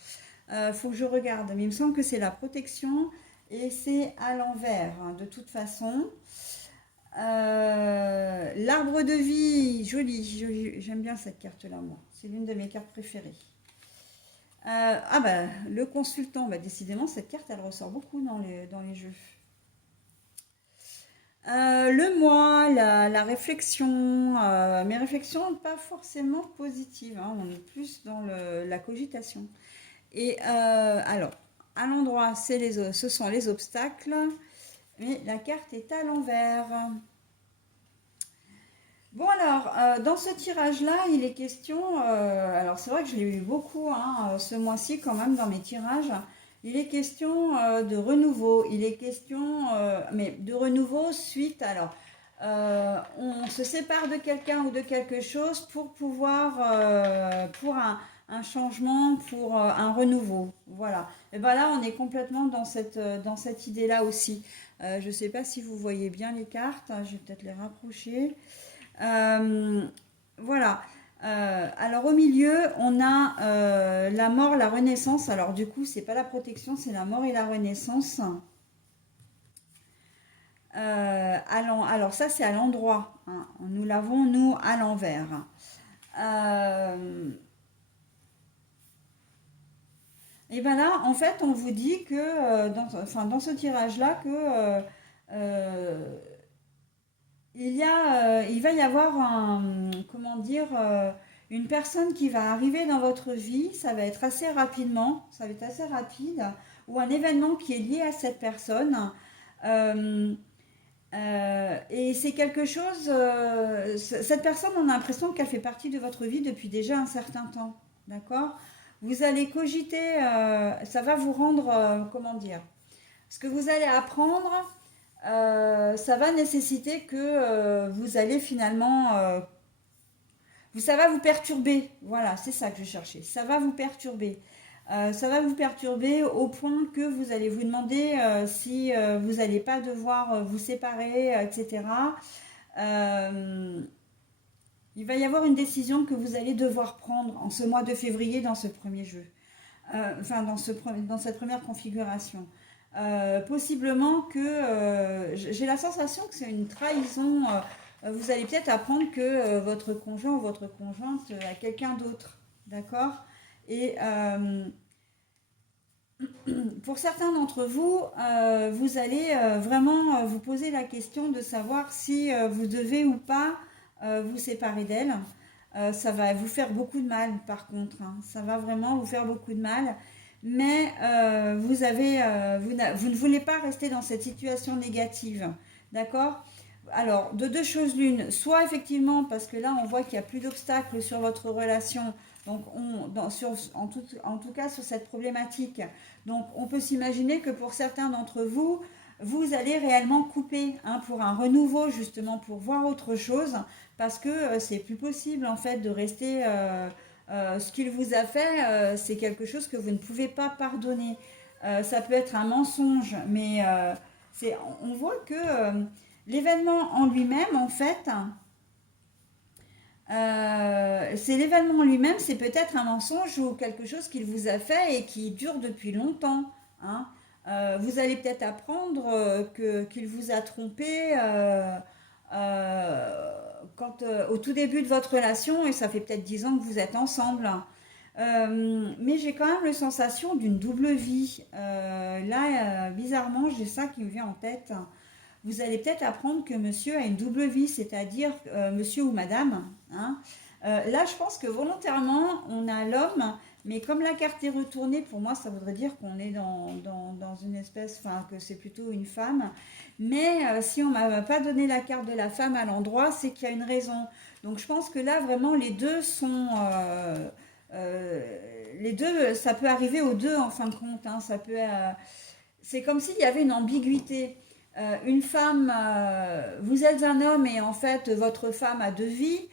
Faut que je regarde, mais il me semble que c'est la protection et c'est à l'envers hein, de toute façon. L'arbre de vie, joli, j'aime bien cette carte-là, moi. C'est l'une de mes cartes préférées. Ah bah, le consultant, bah, décidément, cette carte, elle ressort beaucoup dans les jeux. Le moi, la réflexion, mes réflexions pas forcément positives, hein, on est plus dans la cogitation. Et alors, à l'endroit, ce sont les obstacles, mais la carte est à l'envers. Bon alors, dans ce tirage-là, il est question, alors c'est vrai que je l'ai eu beaucoup hein, ce mois-ci quand même dans mes tirages, il est question de renouveau, il est question, mais de renouveau suite, alors, on se sépare de quelqu'un ou de quelque chose pour pouvoir, pour un changement, pour un renouveau, voilà. Et bien là, on est complètement dans cette idée-là aussi. Je ne sais pas si vous voyez bien les cartes, je vais peut-être les rapprocher. Euh, voilà. Alors au milieu, on a la mort, la renaissance. Alors du coup, c'est pas la protection, c'est la mort et la renaissance. Alors ça, c'est à l'endroit, hein. Nous l'avons, nous, à l'envers. Euh, et bien là, en fait, on vous dit que enfin, dans ce tirage-là, que euh, il va y avoir comment dire, une personne qui va arriver dans votre vie, ça va être assez rapidement, ça va être assez rapide, ou un événement qui est lié à cette personne. Euh, et c'est quelque chose, cette personne, on a l'impression qu'elle fait partie de votre vie depuis déjà un certain temps, d'accord? Vous allez cogiter, ça va vous rendre, comment dire, ce que vous allez apprendre, ça va nécessiter que vous allez finalement, ça va vous perturber. Voilà, c'est ça que je cherchais. Ça va vous perturber. Ça va vous perturber au point que vous allez vous demander si vous n'allez pas devoir vous séparer, etc. Euh, il va y avoir une décision que vous allez devoir prendre en ce mois de février dans ce premier jeu. Enfin, dans cette première configuration. Possiblement que j'ai la sensation que c'est une trahison. Vous allez peut-être apprendre que votre conjoint ou votre conjointe a quelqu'un d'autre, d'accord? Et pour certains d'entre vous, vous allez vraiment vous poser la question de savoir si vous devez ou pas vous séparer d'elle. Ça va vous faire beaucoup de mal, par contre, hein. Ça va vraiment vous faire beaucoup de mal. Mais vous ne voulez pas rester dans cette situation négative. D'accord? Alors, de deux choses l'une. Soit effectivement, parce que là, on voit qu'il n'y a plus d'obstacles sur votre relation. Donc, en tout cas, sur cette problématique. Donc, on peut s'imaginer que pour certains d'entre vous, vous allez réellement couper hein, pour un renouveau, justement, pour voir autre chose parce que c'est plus possible en fait de rester. Ce qu'il vous a fait, c'est quelque chose que vous ne pouvez pas pardonner. Ça peut être un mensonge, mais on voit que l'événement en lui-même, en fait, c'est l'événement en lui-même, c'est peut-être un mensonge ou quelque chose qu'il vous a fait et qui dure depuis longtemps, hein. Vous allez peut-être apprendre qu'il vous a trompé au tout début de votre relation et ça fait peut-être 10 ans que vous êtes ensemble. Mais j'ai quand même la sensation d'une double vie. Là, bizarrement, j'ai ça qui me vient en tête. Vous allez peut-être apprendre que monsieur a une double vie, c'est-à-dire monsieur ou madame, hein. Là, je pense que volontairement, on a l'homme, mais comme la carte est retournée, pour moi, ça voudrait dire qu'on est dans une espèce, enfin, que c'est plutôt une femme. Mais si on ne m'a pas donné la carte de la femme à l'endroit, c'est qu'il y a une raison. Donc, je pense que là, vraiment, les deux sont... les deux, ça peut arriver aux deux en fin de compte, hein. C'est comme s'il y avait une ambiguïté. Une femme, vous êtes un homme et en fait votre femme a deux vies,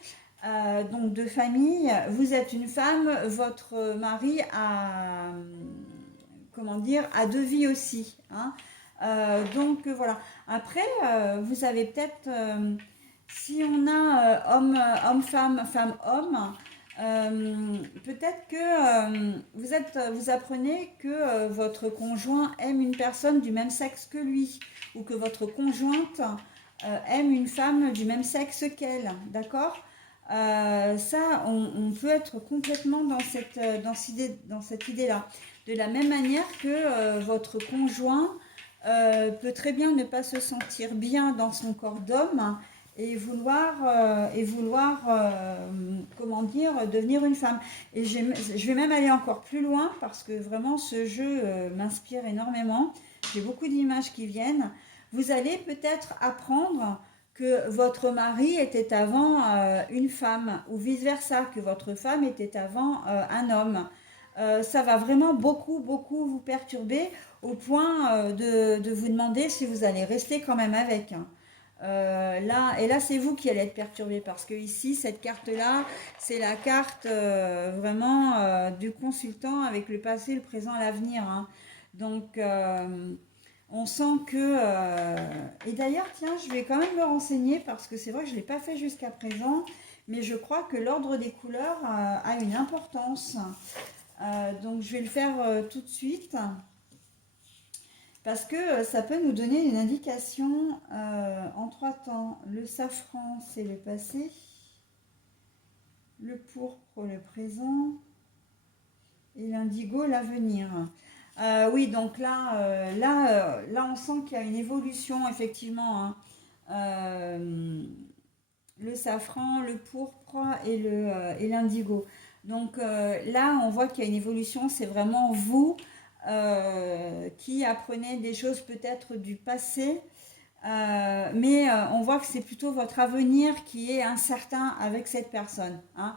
donc deux familles. Vous êtes une femme, votre mari a, comment dire, a deux vies aussi, hein. Donc voilà. Après, vous avez peut-être, si on a homme-femme, femme-homme, peut-être que vous apprenez que votre conjoint aime une personne du même sexe que lui ou que votre conjointe aime une femme du même sexe qu'elle, d'accord? Ça, on peut être complètement dans cette idée-là. De la même manière que votre conjoint peut très bien ne pas se sentir bien dans son corps d'homme comment dire, devenir une femme. Et je vais même aller encore plus loin parce que vraiment ce jeu m'inspire énormément. J'ai beaucoup d'images qui viennent. Vous allez peut-être apprendre que votre mari était avant une femme ou vice-versa, que votre femme était avant un homme. Ça va vraiment beaucoup, beaucoup vous perturber au point de vous demander si vous allez rester quand même avec. Là, c'est vous qui allez être perturbé parce que ici, cette carte-là, c'est la carte vraiment du consultant avec le passé, le présent, l'avenir. Hein. Donc, on sent que... Et d'ailleurs, tiens, je vais quand même me renseigner parce que c'est vrai que je ne l'ai pas fait jusqu'à présent, mais je crois que l'ordre des couleurs a une importance. Donc, je vais le faire tout de suite. Parce que ça peut nous donner une indication en 3 temps. Le safran, c'est le passé. Le pourpre, le présent. Et l'indigo, l'avenir. Oui, donc là, on sent qu'il y a une évolution, effectivement. Hein. Le safran, le pourpre et l'indigo. Donc là, on voit qu'il y a une évolution. C'est vraiment vous qui apprenez des choses peut-être du passé, mais on voit que c'est plutôt votre avenir qui est incertain avec cette personne. Hein.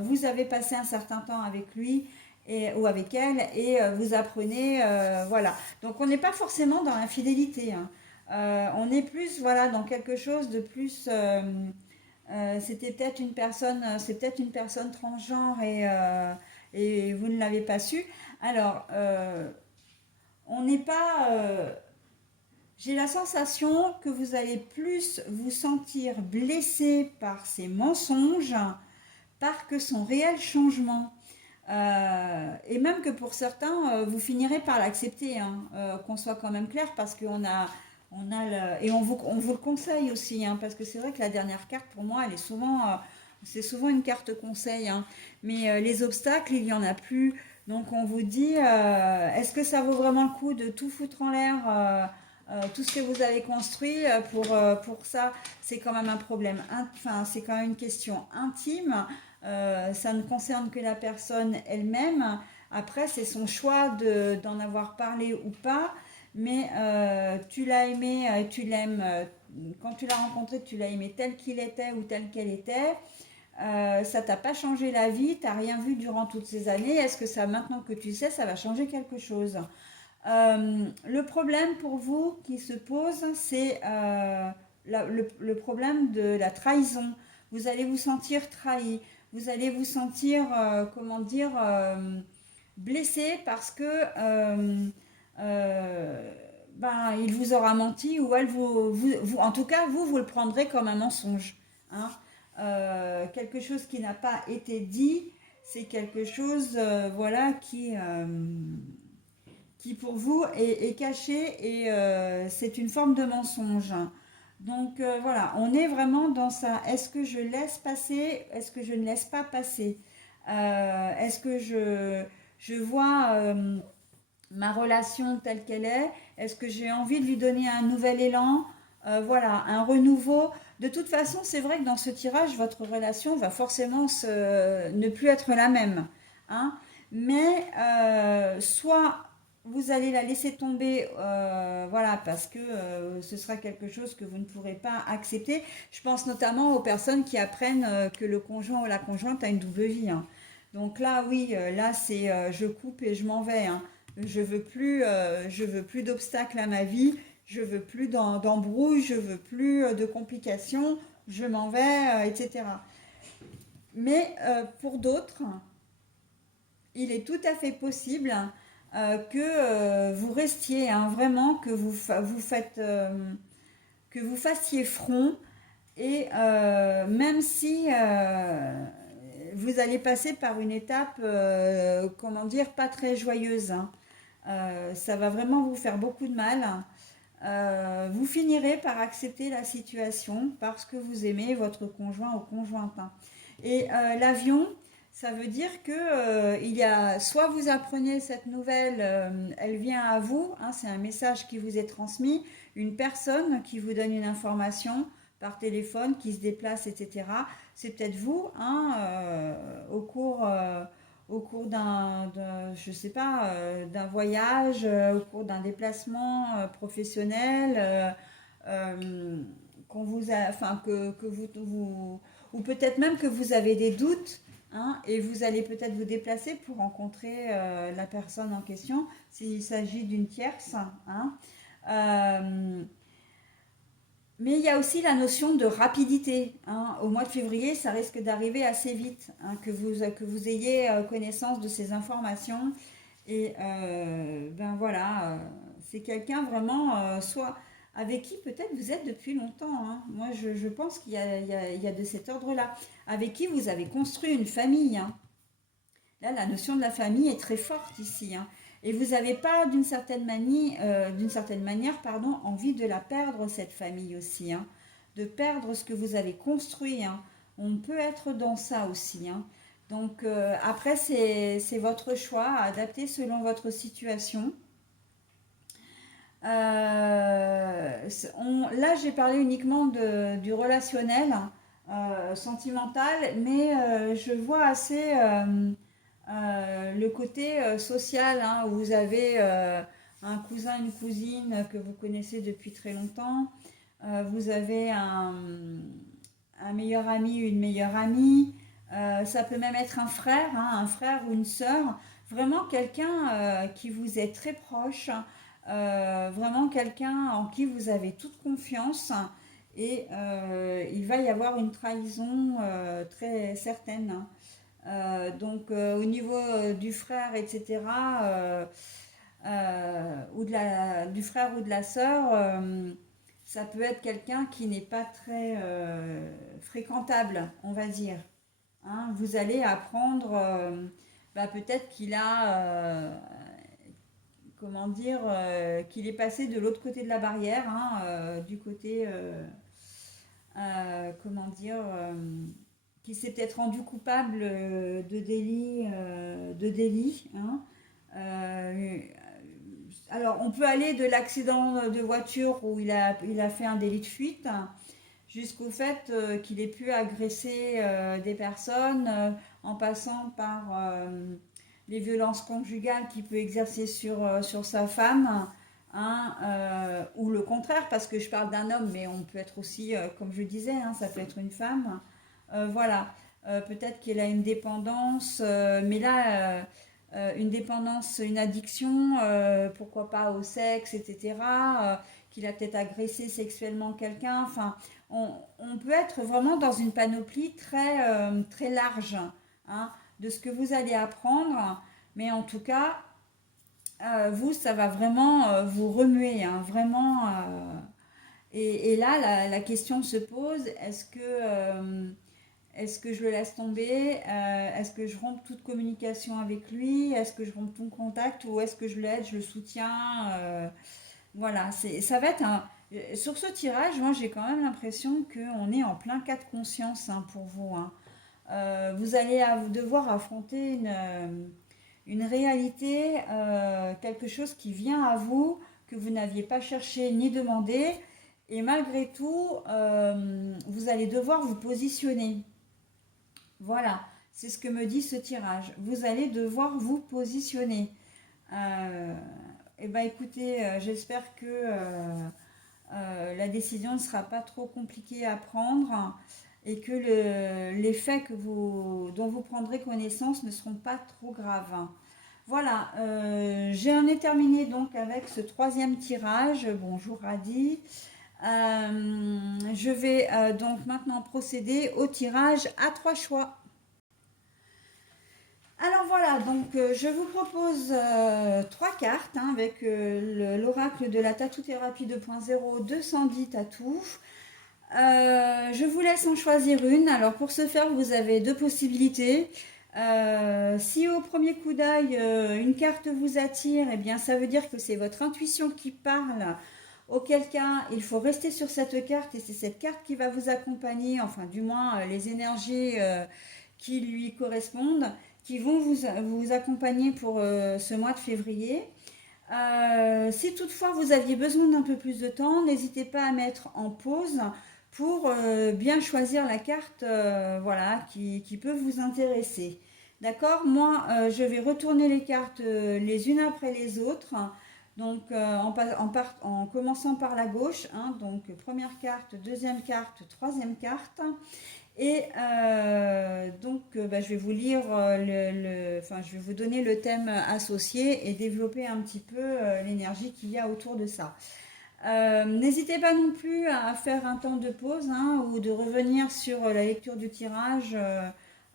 Vous avez passé un certain temps avec lui ou avec elle et vous apprenez, voilà. Donc on n'est pas forcément dans l'infidélité. Hein. On est plus, voilà, dans quelque chose de plus. C'était peut-être une personne, c'est peut-être une personne transgenre et vous ne l'avez pas su. Alors, on n'est pas. J'ai la sensation que vous allez plus vous sentir blessé par ces mensonges, par que son réel changement. Et même que pour certains, vous finirez par l'accepter, hein, qu'on soit quand même clair, parce et on vous le conseille aussi, hein, parce que c'est vrai que la dernière carte, pour moi, elle est souvent, c'est souvent une carte conseil, hein, mais les obstacles, il n'y en a plus. Donc on vous dit, est-ce que ça vaut vraiment le coup de tout foutre en l'air tout ce que vous avez construit pour ça, c'est quand même un problème. Enfin, c'est quand même une question intime. Ça ne concerne que la personne elle-même. Après, c'est son choix d'en avoir parlé ou pas. Mais tu l'as aimé, tu l'aimes. Quand tu l'as rencontré, tu l'as aimé tel qu'il était ou tel qu'elle était. Ça t'a pas changé la vie, t'as rien vu durant toutes ces années. Est-ce que ça, maintenant que tu sais, ça va changer quelque chose? Le problème pour vous qui se pose, c'est le problème de la trahison. Vous allez vous sentir trahi, vous allez vous sentir, comment dire, blessé parce que il vous aura menti ou elle en tout cas, vous le prendrez comme un mensonge. Hein. Quelque chose qui n'a pas été dit, c'est quelque chose, voilà, qui pour vous est caché et c'est une forme de mensonge. Donc voilà, on est vraiment dans ça. Est-ce que je laisse passer? Est-ce que je ne laisse pas passer? Est-ce que je vois ma relation telle qu'elle est? Est-ce que j'ai envie de lui donner un nouvel élan? Voilà, un renouveau. De toute façon, c'est vrai que dans ce tirage, votre relation va forcément ne plus être la même. Hein. Mais soit vous allez la laisser tomber, voilà, parce que ce sera quelque chose que vous ne pourrez pas accepter. Je pense notamment aux personnes qui apprennent que le conjoint ou la conjointe a une double vie. Hein. Donc là, oui, là c'est je coupe et je m'en vais. Hein. Je veux plus d'obstacles à ma vie. Je veux plus d'embrouilles. Je veux plus de complications. Je m'en vais, etc. Mais pour d'autres, il est tout à fait possible que vous restiez, hein, vraiment, que vous fassiez front et même si vous allez passer par une étape, comment dire, pas très joyeuse, hein, ça va vraiment vous faire beaucoup de mal. Vous finirez par accepter la situation parce que vous aimez votre conjoint ou conjointe. Hein. Et l'avion, ça veut dire que il y a, soit vous apprenez cette nouvelle, elle vient à vous, hein, c'est un message qui vous est transmis, une personne qui vous donne une information par téléphone, qui se déplace, etc. C'est peut-être vous, hein, au cours je sais pas, d'un voyage, au cours d'un déplacement professionnel, qu'on vous a, enfin que ou peut-être même que vous avez des doutes, hein, et vous allez peut-être vous déplacer pour rencontrer la personne en question, s'il s'agit d'une tierce, hein. Euh, mais il y a aussi la notion de rapidité, hein. Au mois de février, ça risque d'arriver assez vite, hein, que vous ayez connaissance de ces informations. Et ben voilà, c'est quelqu'un vraiment, soit avec qui peut-être vous êtes depuis longtemps, hein. Moi, je pense qu'il y a de cet ordre-là. Avec qui vous avez construit une famille, hein. Là, la notion de la famille est très forte ici, hein. Et vous n'avez pas, d'une certaine manière, pardon, envie de la perdre, cette famille aussi, hein. De perdre ce que vous avez construit, hein. On peut être dans ça aussi, hein. Donc, après, c'est votre choix, adapté selon votre situation. Là, j'ai parlé uniquement du relationnel, sentimental, mais je vois assez le côté social, hein, où vous avez un cousin, une cousine que vous connaissez depuis très longtemps, vous avez un meilleur ami, une meilleure amie, ça peut même être un frère, hein, un frère ou une sœur, vraiment quelqu'un qui vous est très proche, vraiment quelqu'un en qui vous avez toute confiance, et il va y avoir une trahison très certaine, hein. Donc au niveau du frère, etc., du frère ou de la sœur, ça peut être quelqu'un qui n'est pas très fréquentable, on va dire, hein. Vous allez apprendre, bah, peut-être qu'il a, comment dire, qu'il est passé de l'autre côté de la barrière, hein, du côté, comment dire, qui s'est peut-être rendu coupable de délit, hein. Euh, alors, on peut aller de l'accident de voiture où il a fait un délit de fuite, jusqu'au fait qu'il ait pu agresser des personnes, en passant par les violences conjugales qu'il peut exercer sur sa femme, hein, ou le contraire, parce que je parle d'un homme, mais on peut être aussi, comme je disais, hein, ça peut être une femme. Voilà. Peut-être qu'il a une dépendance, mais là, une dépendance, une addiction, pourquoi pas au sexe, etc. Qu'il a peut-être agressé sexuellement quelqu'un. Enfin, on peut être vraiment dans une panoplie très large, hein, de ce que vous allez apprendre. Mais en tout cas, vous, ça va vraiment vous remuer, hein, vraiment. Et là, la question se pose, est-ce que je le laisse tomber? Est-ce que je romps toute communication avec lui? Est-ce que je romps tout contact? Ou est-ce que je l'aide, je le soutiens? Voilà, ça va être un... Sur ce tirage, moi j'ai quand même l'impression qu'on est en plein cas de conscience, hein, pour vous, hein. Vous allez devoir affronter une réalité, quelque chose qui vient à vous, que vous n'aviez pas cherché ni demandé. Et malgré tout, vous allez devoir vous positionner. Voilà, c'est ce que me dit ce tirage. Vous allez devoir vous positionner. Eh ben écoutez, j'espère que la décision ne sera pas trop compliquée à prendre, et que les faits dont vous prendrez connaissance ne seront pas trop graves. Voilà, j'en ai terminé donc avec ce troisième tirage. Bonjour Adi. Je vais donc maintenant procéder au tirage à trois choix. Alors voilà, donc je vous propose trois cartes, hein, avec l'oracle de la Tattoo-Thérapie 2.0, 210 tatous. Je vous laisse en choisir une. Alors pour ce faire, vous avez deux possibilités. Si au premier coup d'œil, une carte vous attire, eh bien ça veut dire que c'est votre intuition qui parle. Auquel cas, il faut rester sur cette carte, et c'est cette carte qui va vous accompagner, enfin du moins les énergies qui lui correspondent, qui vont vous accompagner pour ce mois de février. Si toutefois vous aviez besoin d'un peu plus de temps, n'hésitez pas à mettre en pause pour bien choisir la carte voilà, qui peut vous intéresser. D'accord? Moi, je vais retourner les cartes les unes après les autres. Donc, en commençant par la gauche, hein, donc première carte, deuxième carte, troisième carte. Et donc, je vais vous lire enfin, je vais vous donner le thème associé et développer un petit peu l'énergie qu'il y a autour de ça. N'hésitez pas non plus à faire un temps de pause hein, ou de revenir sur la lecture du tirage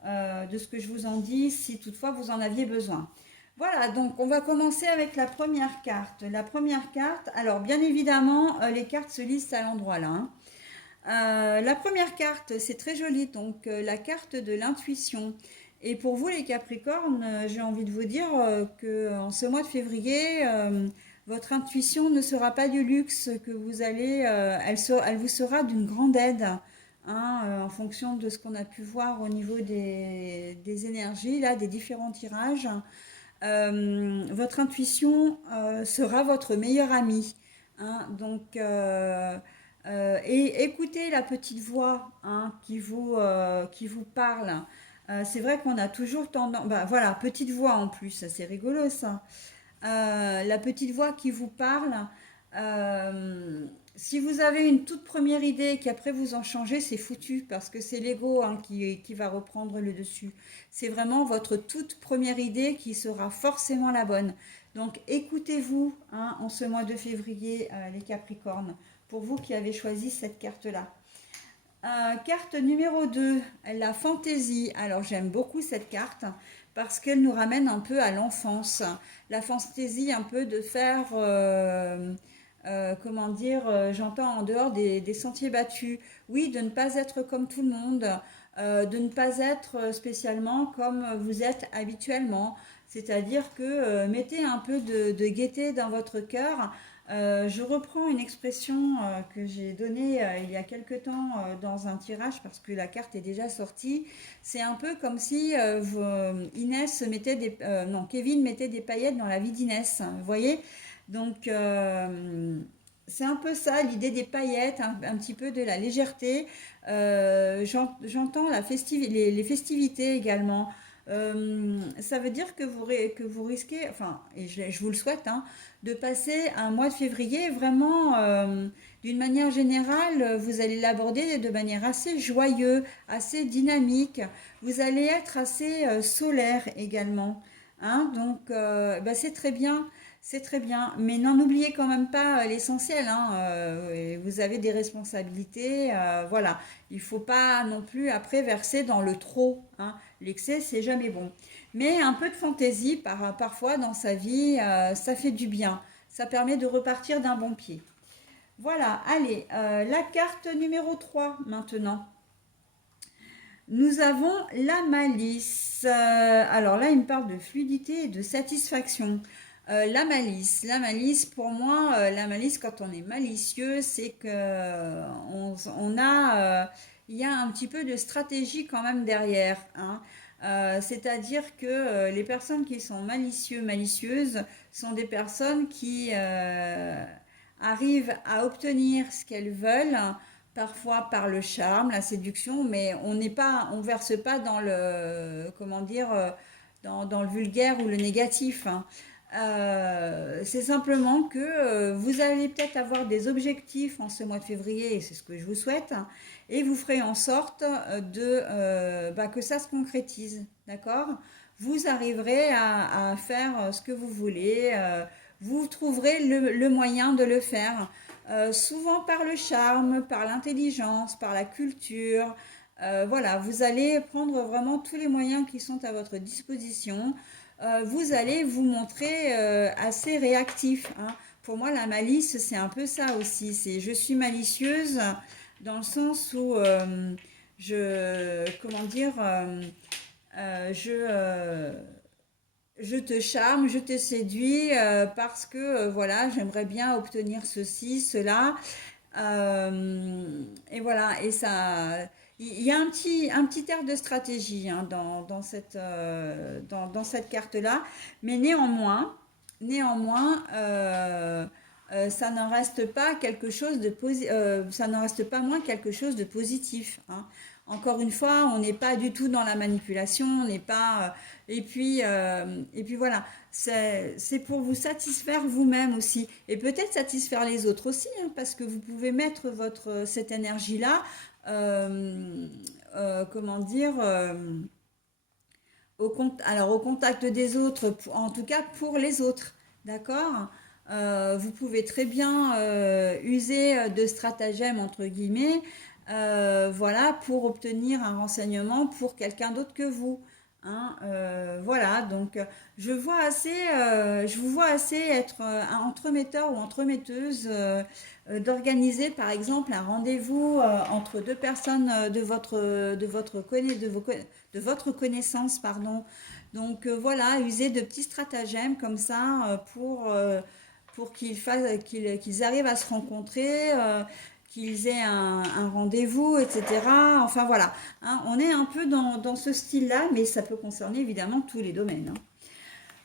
de ce que je vous en dis si toutefois vous en aviez besoin. Voilà, donc on va commencer avec la première carte. La première carte, alors bien évidemment, les cartes se lisent à l'endroit là. Hein. La première carte, c'est très joli, donc la carte de l'intuition. Et pour vous les Capricornes, j'ai envie de vous dire que en ce mois de février, votre intuition ne sera pas du luxe, que vous allez, elle vous sera d'une grande aide. Hein, en fonction de ce qu'on a pu voir au niveau des énergies, là, des différents tirages, votre intuition sera votre meilleure amie. Hein, donc, et écoutez la petite voix hein, qui vous parle. C'est vrai qu'on a toujours tendance. Bah, voilà, petite voix en plus, c'est rigolo ça. La petite voix qui vous parle. Si vous avez une toute première idée et qu'après vous en changez, c'est foutu parce que c'est l'ego hein, qui va reprendre le dessus. C'est vraiment votre toute première idée qui sera forcément la bonne. Donc écoutez-vous hein, en ce mois de février, les Capricornes, pour vous qui avez choisi cette carte-là. Carte numéro 2, la fantaisie. Alors j'aime beaucoup cette carte parce qu'elle nous ramène un peu à l'enfance. La fantaisie un peu de faire, comment dire, j'entends en dehors des sentiers battus. Oui, de ne pas être comme tout le monde, de ne pas être spécialement comme vous êtes habituellement. C'est-à-dire que mettez un peu de gaieté dans votre cœur. Je reprends une expression que j'ai donnée il y a quelque temps dans un tirage parce que la carte est déjà sortie. C'est un peu comme si Inès mettait non, Kevin mettait des paillettes dans la vie d'Inès. Vous voyez? Donc, c'est un peu ça, l'idée des paillettes, un petit peu de la légèreté. J'entends les festivités également. Ça veut dire que que vous risquez, enfin, et je vous le souhaite, hein, de passer un mois de février vraiment, d'une manière générale, vous allez l'aborder de manière assez joyeuse, assez dynamique. Vous allez être assez solaire également. Hein, donc, bah, c'est très bien. C'est très bien, mais n'en oubliez quand même pas l'essentiel. Hein, vous avez des responsabilités, voilà. Il ne faut pas non plus après verser dans le trop. Hein. L'excès, c'est jamais bon. Mais un peu de fantaisie parfois dans sa vie, ça fait du bien. Ça permet de repartir d'un bon pied. Voilà, allez, la carte numéro 3 maintenant. Nous avons la malice. Alors là, il me parle de fluidité et de satisfaction. La malice, pour moi, la malice, quand on est malicieux, c'est que on a, il y a un petit peu de stratégie quand même derrière. Hein. C'est-à-dire que les personnes qui sont malicieux, malicieuses, sont des personnes qui arrivent à obtenir ce qu'elles veulent, parfois par le charme, la séduction, mais on verse pas dans le, comment dire, dans le vulgaire ou le négatif. Hein. C'est simplement que vous allez peut-être avoir des objectifs en ce mois de février, et c'est ce que je vous souhaite, hein, et vous ferez en sorte que ça se concrétise, d'accord? Vous arriverez à faire ce que vous voulez, vous trouverez le moyen de le faire, souvent par le charme, par l'intelligence, par la culture. Voilà, vous allez prendre vraiment tous les moyens qui sont à votre disposition. Vous allez vous montrer assez réactif. Hein. Pour moi, la malice, c'est un peu ça aussi. C'est je suis malicieuse dans le sens où comment dire, euh, je, euh, je te charme, je te séduis parce que voilà, j'aimerais bien obtenir ceci, cela. Et voilà, et ça. il y a un petit air de stratégie hein, dans cette carte-là, mais néanmoins, ça n'en reste pas quelque chose ça n'en reste pas moins quelque chose de positif. Hein. Encore une fois, on n'est pas du tout dans la manipulation, on n'est pas. Et puis voilà, c'est pour vous satisfaire vous-même aussi, et peut-être satisfaire les autres aussi, hein, parce que vous pouvez mettre cette énergie-là, comment dire, alors au contact des autres, en tout cas pour les autres, d'accord. Vous pouvez très bien user de stratagèmes entre guillemets, voilà, pour obtenir un renseignement pour quelqu'un d'autre que vous. Hein, voilà, donc je vous vois assez être un entremetteur ou entremetteuse, d'organiser par exemple un rendez-vous entre deux personnes de votre connaissance, pardon. Donc voilà, user de petits stratagèmes comme ça pour qu'ils arrivent à se rencontrer, qu'ils aient un rendez-vous, etc. Enfin voilà, hein, on est un peu dans ce style-là, mais ça peut concerner évidemment tous les domaines. Hein.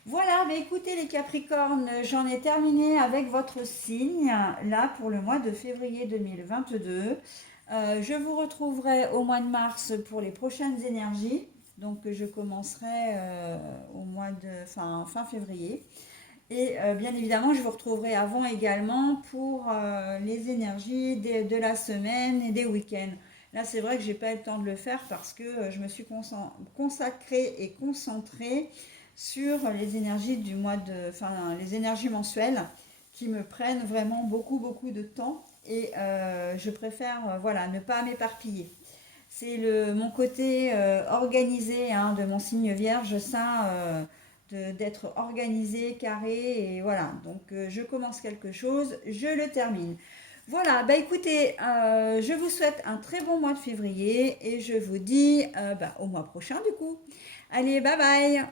Voilà, mais écoutez les Capricornes, j'en ai terminé avec votre signe, là pour le mois de février 2022. Je vous retrouverai au mois de mars pour les prochaines énergies. Donc je commencerai au mois de fin février. Et bien évidemment, je vous retrouverai avant également pour les énergies de la semaine et des week-ends. Là, c'est vrai que j'ai pas eu le temps de le faire parce que je me suis consacrée et concentrée sur les énergies les énergies mensuelles qui me prennent vraiment beaucoup de temps et je préfère voilà ne pas m'éparpiller. C'est mon côté organisé hein, de mon signe vierge, ça, d'être organisé, carré, et voilà. Donc, je commence quelque chose, je le termine. Voilà, bah écoutez, je vous souhaite un très bon mois de février et je vous dis au mois prochain du coup. Allez, bye bye!